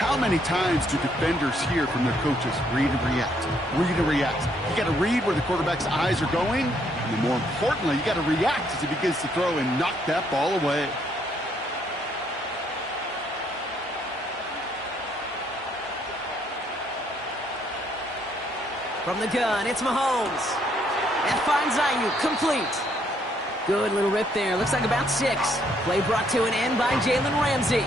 How many times do defenders hear from their coaches, read and react, read and react? You got to read where the quarterback's eyes are going, and then more importantly, you got to react as he begins to throw and knock that ball away. From the gun, it's Mahomes. And finds Ayuk, complete. Good little rip there. Looks like about 6. Play brought to an end by Jalen Ramsey.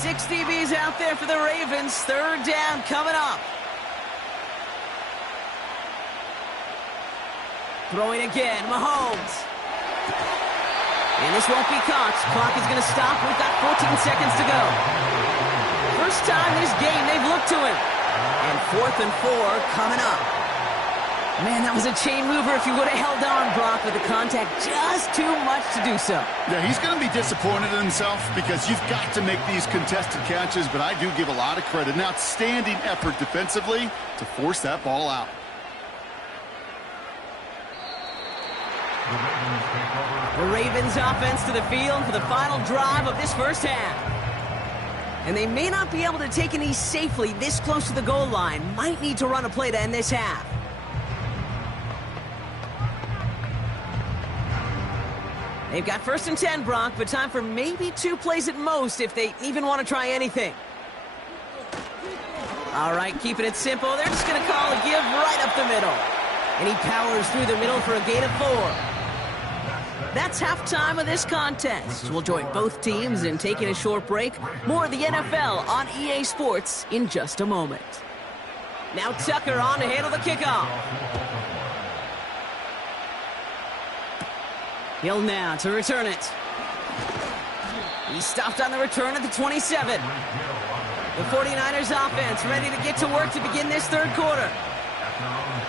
Six DBs out there for the Ravens. 3rd down coming up. Throwing again, Mahomes. And this won't be caught. Clock is going to stop. We've got 14 seconds to go. First time this game they've looked to him. And 4th and 4 coming up. Man, that was a chain mover if you would have held on, Brock, with the contact just too much to do so. Yeah, he's going to be disappointed in himself because you've got to make these contested catches, but I do give a lot of credit. An outstanding effort defensively to force that ball out. The Ravens offense to the field for the final drive of this first half. And they may not be able to take a knee safely this close to the goal line. Might need to run a play to end this half. They've got 1st and 10, Brock, but time for maybe 2 plays at most if they even want to try anything. All right, keeping it simple. They're just going to call a give right up the middle. And he powers through the middle for a gain of 4. That's halftime of this contest. We'll join both teams in taking a short break. More of the NFL on EA Sports in just a moment. Now Tucker on to handle the kickoff. Hill now to return it. He stopped on the return at the 27. The 49ers offense ready to get to work to begin this 3rd quarter.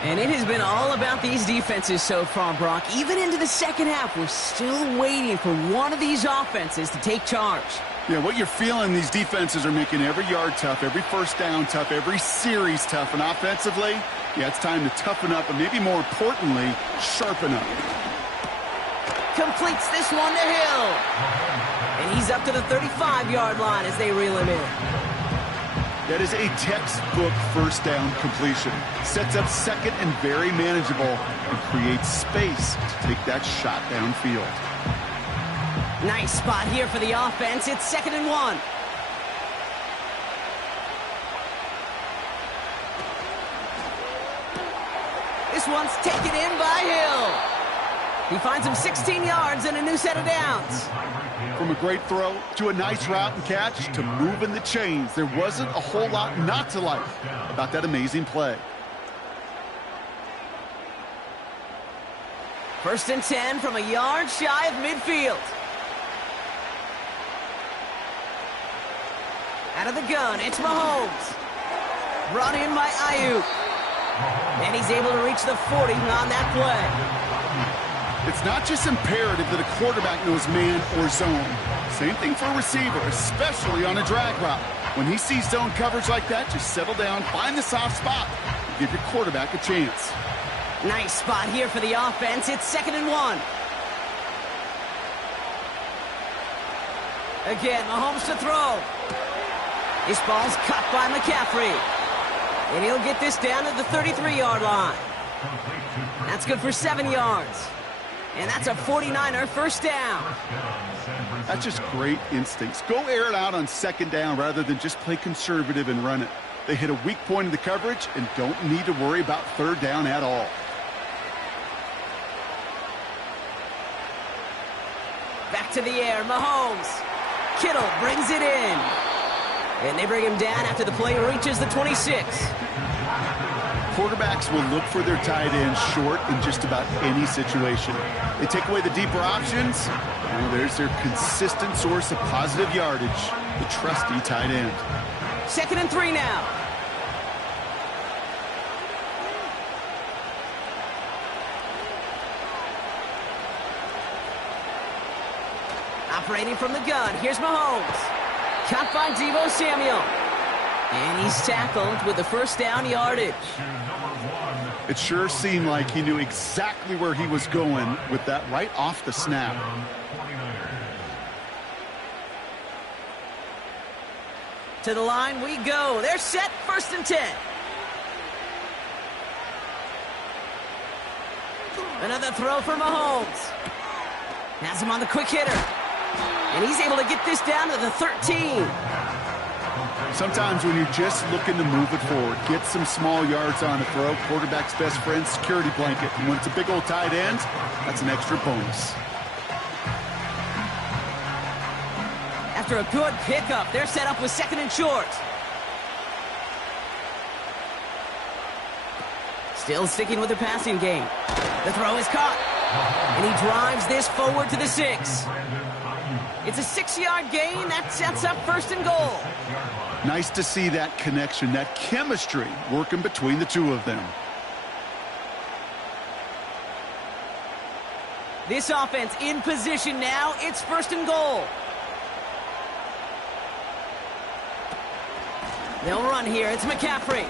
And it has been all about these defenses so far, Brock. Even into the 2nd half, we're still waiting for one of these offenses to take charge. Yeah, what you're feeling, these defenses are making every yard tough, every first down tough, every series tough. And offensively, yeah, it's time to toughen up and maybe more importantly, sharpen up. Completes this one to Hill. And he's up to the 35-yard line as they reel him in. That is a textbook first down completion. Sets up second and very manageable and creates space to take that shot downfield. Nice spot here for the offense. It's 2nd and 1. This one's taken in by Hill. He finds him 16 yards and a new set of downs. From a great throw to a nice route and catch to moving the chains, there wasn't a whole lot not to like about that amazing play. 1st and 10 from a yard shy of midfield. Out of the gun, it's Mahomes. Brought in by Ayuk. And he's able to reach the 40 on that play. It's not just imperative that a quarterback knows man or zone. Same thing for a receiver, especially on a drag route. When he sees zone coverage like that, just settle down, find the soft spot, and give your quarterback a chance. Nice spot here for the offense. It's 2nd and 1. Again, Mahomes to throw. This ball's caught by McCaffrey. And he'll get this down to the 33-yard line. That's good for 7 yards. And that's a 49er first down. That's just great instincts. Go air it out on 2nd down rather than just play conservative and run it. They hit a weak point in the coverage and don't need to worry about 3rd down at all. Back to the air, Mahomes. Kittle brings it in. And they bring him down after the play reaches the 26. Quarterbacks will look for their tight end short in just about any situation. They take away the deeper options, and there's their consistent source of positive yardage, the trusty tight end. 2nd and 3 now. Operating from the gun, here's Mahomes. Caught by Deebo Samuel. And he's tackled with the first down yardage. It sure seemed like he knew exactly where he was going with that right off the snap. To the line we go. They're set, 1st and 10. Another throw for Mahomes. Has him on the quick hitter. And he's able to get this down to the 13. Sometimes when you're just looking to move it forward, get some small yards on a throw, quarterback's best friend, security blanket. And when it's a big old tight end, that's an extra bonus. After a good pickup, they're set up with 2nd and short. Still sticking with the passing game. The throw is caught. And he drives this forward to the 6. It's a 6-yard gain. That sets up 1st and goal. Nice to see that connection, that chemistry working between the two of them. This offense in position now. It's 1st and goal. They'll run here. It's McCaffrey.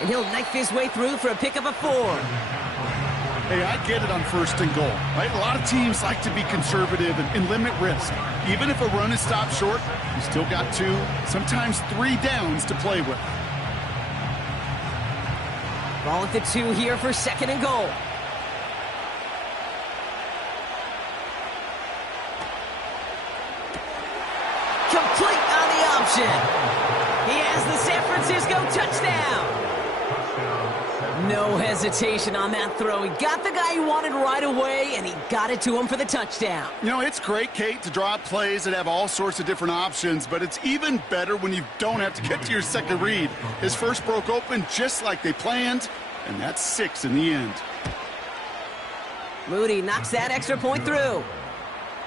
And he'll knife his way through for a pickup of 4. Hey, I get it on 1st and goal, right? A lot of teams like to be conservative and limit risk. Even if a run is stopped short, you still got 2, sometimes 3 downs to play with. Ball at the 2 here for 2nd and goal. Complete on the option. He has the San Francisco touchdown. No hesitation on that throw. He got the guy he wanted right away, and he got it to him for the touchdown. You know, it's great, Kate, to draw up plays that have all sorts of different options, but it's even better when you don't have to get to your second read. His first broke open just like they planned, and that's 6 in the end. Moody knocks that extra point through.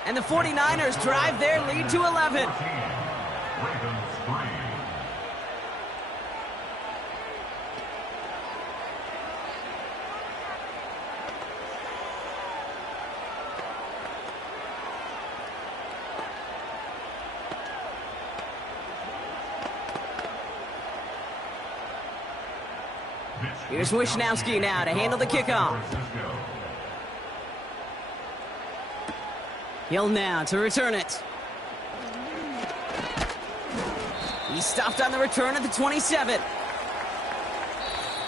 And the 49ers drive their lead to 11. Here's Wishnowski now to handle the kickoff. Hill now to return it. He's stopped on the return at the 27.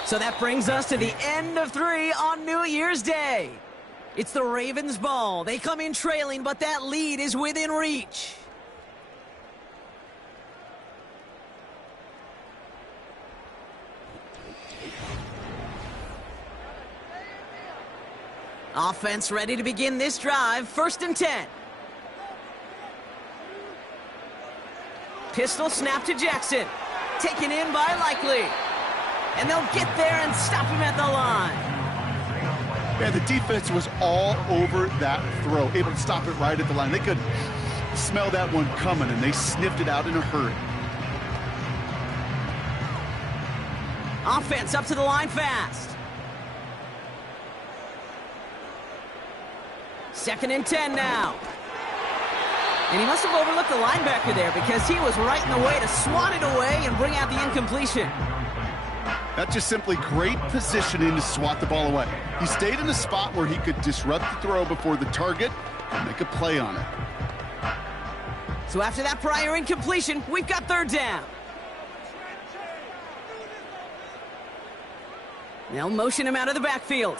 So that brings us to the end of 3 on New Year's Day. It's the Ravens' ball. They come in trailing, but that lead is within reach. Offense ready to begin this drive. 1st and 10. Pistol snap to Jackson. Taken in by Likely. And they'll get there and stop him at the line. Yeah, the defense was all over that throw, able to stop it right at the line. They could smell that one coming, and they sniffed it out in a hurry. Offense up to the line fast. 2nd and 10 now. And he must have overlooked the linebacker there because he was right in the way to swat it away and bring out the incompletion. That's just simply great positioning to swat the ball away. He stayed in a spot where he could disrupt the throw before the target and make a play on it. So after that prior incompletion, we've got 3rd down. They'll motion him out of the backfield.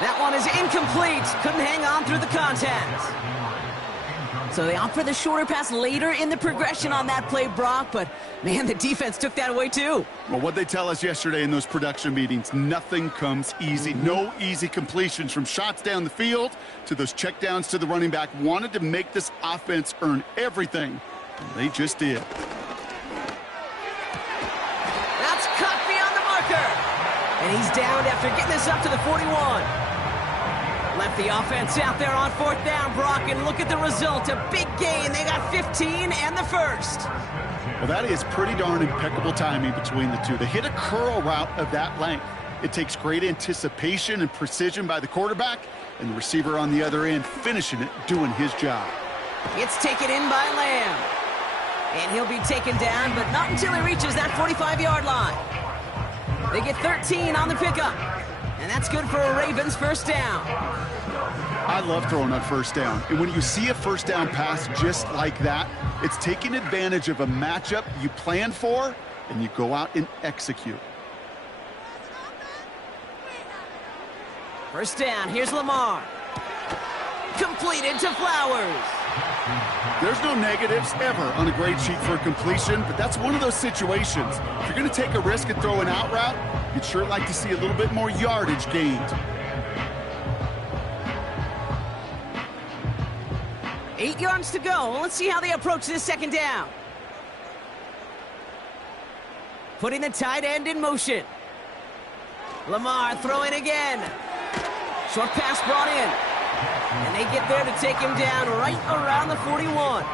That one is incomplete. Couldn't hang on through the contact. So they opt for the shorter pass later in the progression on that play, Brock. But, man, the defense took that away, too. Well, what they tell us yesterday in those production meetings, nothing comes easy. No easy completions from shots down the field to those checkdowns to the running back. Wanted to make this offense earn everything, and they just did. That's cut beyond the marker. And he's downed after getting this up to the 41. Left the offense out there on 4th down, Brock, and look at the result. A big gain. They got 15 and the 1st. Well, that is pretty darn impeccable timing between the two. They hit a curl route of that length. It takes great anticipation and precision by the quarterback, and the receiver on the other end finishing it, doing his job. It's taken in by Lamb. And he'll be taken down, but not until he reaches that 45-yard line. They get 13 on the pickup. And that's good for a Ravens 1st down. I love throwing on 1st down. And when you see a 1st down pass just like that, it's taking advantage of a matchup you plan for, and you go out and execute. 1st down, here's Lamar. Completed to Flowers. There's no negatives ever on a grade sheet for a completion, but that's one of those situations. If you're going to take a risk and throw an out route, you'd sure like to see a little bit more yardage gained. 8 yards to go. Let's see how they approach this 2nd down. Putting the tight end in motion. Lamar throwing again. Short pass brought in. And they get there to take him down right around the 41.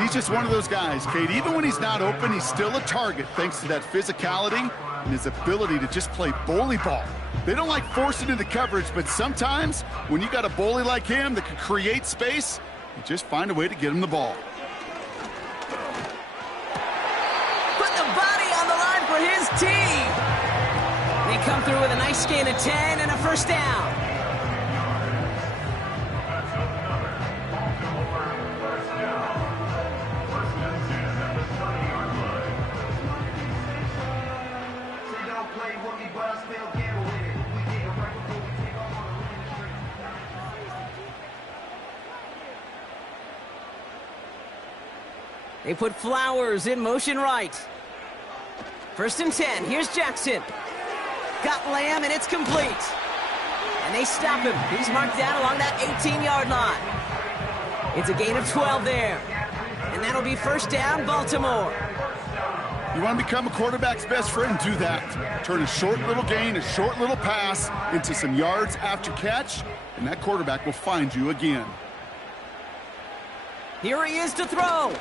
He's just one of those guys, Kate. Even when he's not open, he's still a target thanks to that physicality and his ability to just play bully ball. They don't like forcing into coverage, but sometimes when you got a bully like him that can create space, you just find a way to get him the ball. Put the body on the line for his team. They come through with a nice gain of 10 and a 1st down. They put Flowers in motion right. 1st and 10. Here's Jackson. Got Lamb, and it's complete. And they stop him. He's marked down along that 18-yard line. It's a gain of 12 there. And that'll be 1st down, Baltimore. You want to become a quarterback's best friend? Do that. Turn a short little gain, a short little pass into some yards after catch, and that quarterback will find you again. Here he is to throw.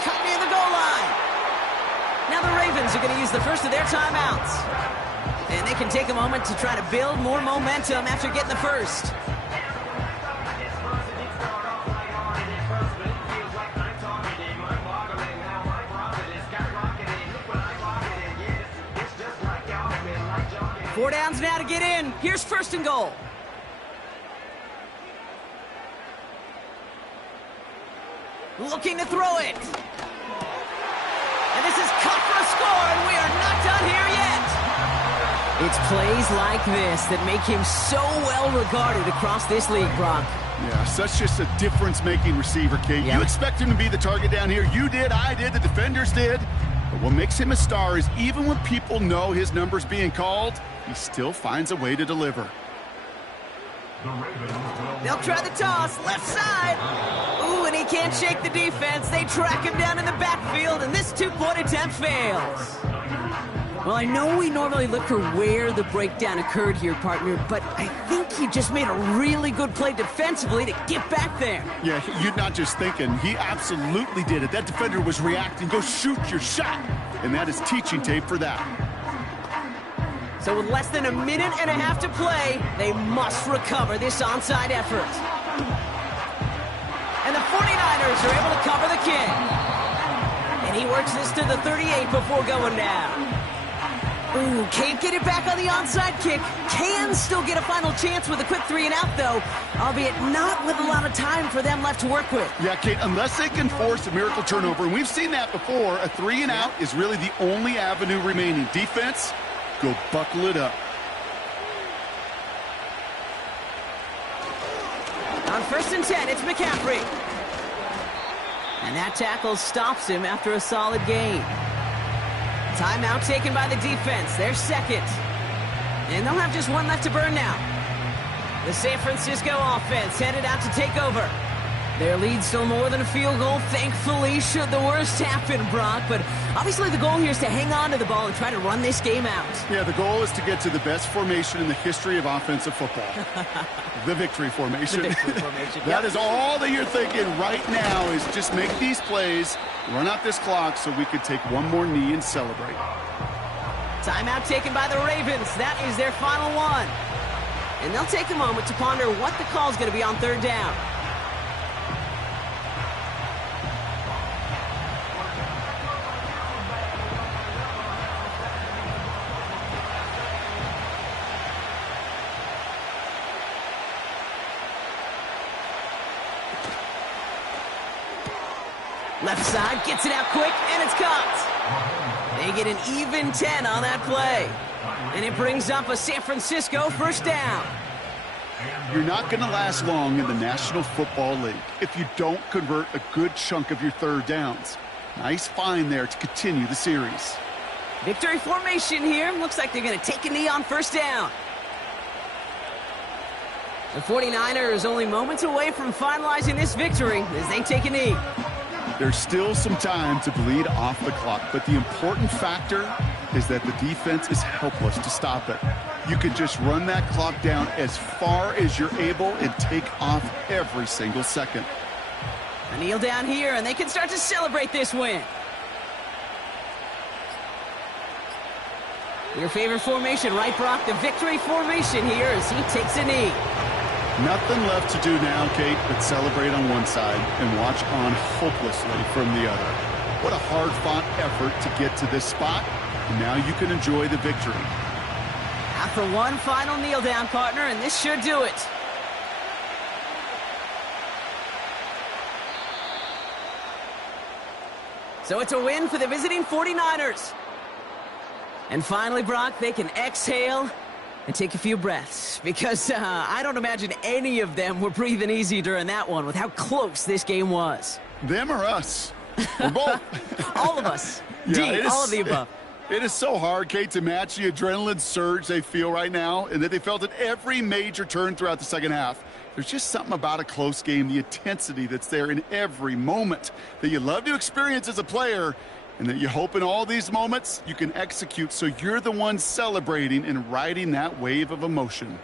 Cut near the goal line. Now the Ravens are going to use the first of their timeouts. And they can take a moment to try to build more momentum after getting the first. 4 downs now to get in. Here's 1st and goal. Looking to throw it. And this is cut for a score, and we are not done here yet. It's plays like this that make him so well regarded across this league, Brock. Yeah, such just a difference-making receiver, Kate. Yeah. You expect him to be the target down here. You did, I did, the defenders did. But what makes him a star is even when people know his number's being called, he still finds a way to deliver. They'll try the toss, left side. Ooh, and he can't shake the defense. They track him down in the backfield, and this 2-point attempt fails. Well, I know we normally look for where the breakdown occurred here, partner, but I think he just made a really good play defensively to get back there. Yeah, you're not just thinking. He absolutely did it. That defender was reacting. Go shoot your shot. And that is teaching tape for that. So with less than a minute and a half to play, they must recover this onside effort. And the 49ers are able to cover the kick. And he works this to the 38 before going down. Ooh, can't get it back on the onside kick. Can still get a final chance with a quick 3-and-out, though, albeit not with a lot of time for them left to work with. Yeah, Kate, unless they can force a miracle turnover, and we've seen that before, a 3-and-out is really the only avenue remaining. Defense, go buckle it up. On 1st and 10, it's McCaffrey. And that tackle stops him after a solid gain. Timeout taken by the defense. They're second. And they'll have just one left to burn now. The San Francisco offense headed out to take over. Their lead still more than a field goal, thankfully, should the worst happen, Brock. But obviously the goal here is to hang on to the ball and try to run this game out. Yeah, the goal is to get to the best formation in the history of offensive football. The victory formation. The victory formation. That is all that you're thinking right now is just make these plays, run out this clock so we could take one more knee and celebrate. Timeout taken by the Ravens. That is their final one. And they'll take a moment to ponder what the call is going to be on 3rd down. Left side, gets it out quick, and it's caught. They get an even 10 on that play. And it brings up a San Francisco 1st down. You're not going to last long in the National Football League if you don't convert a good chunk of your 3rd downs. Nice find there to continue the series. Victory formation here. Looks like they're going to take a knee on 1st down. The 49ers only moments away from finalizing this victory as they take a knee. There's still some time to bleed off the clock, but the important factor is that the defense is helpless to stop it. You can just run that clock down as far as you're able and take off every single second. A kneel down here, and they can start to celebrate this win. Your favorite formation, right, Brock? The victory formation here as he takes a knee. Nothing left to do now, Kate, but celebrate on one side and watch on hopelessly from the other. What a hard-fought effort to get to this spot, and now you can enjoy the victory. After one final kneel down, partner, and this should do it. So it's a win for the visiting 49ers. And finally, Brock, they can exhale and take a few breaths, because I don't imagine any of them were breathing easy during that one with how close this game was. Them or us? We're both. All of us. Yeah, all of the above. It is so hard, Kate, to match the adrenaline surge they feel right now and that they felt at every major turn throughout the second half. There's just something about a close game, the intensity that's there in every moment that you love to experience as a player, and that you hope in all these moments you can execute so you're the one celebrating and riding that wave of emotion.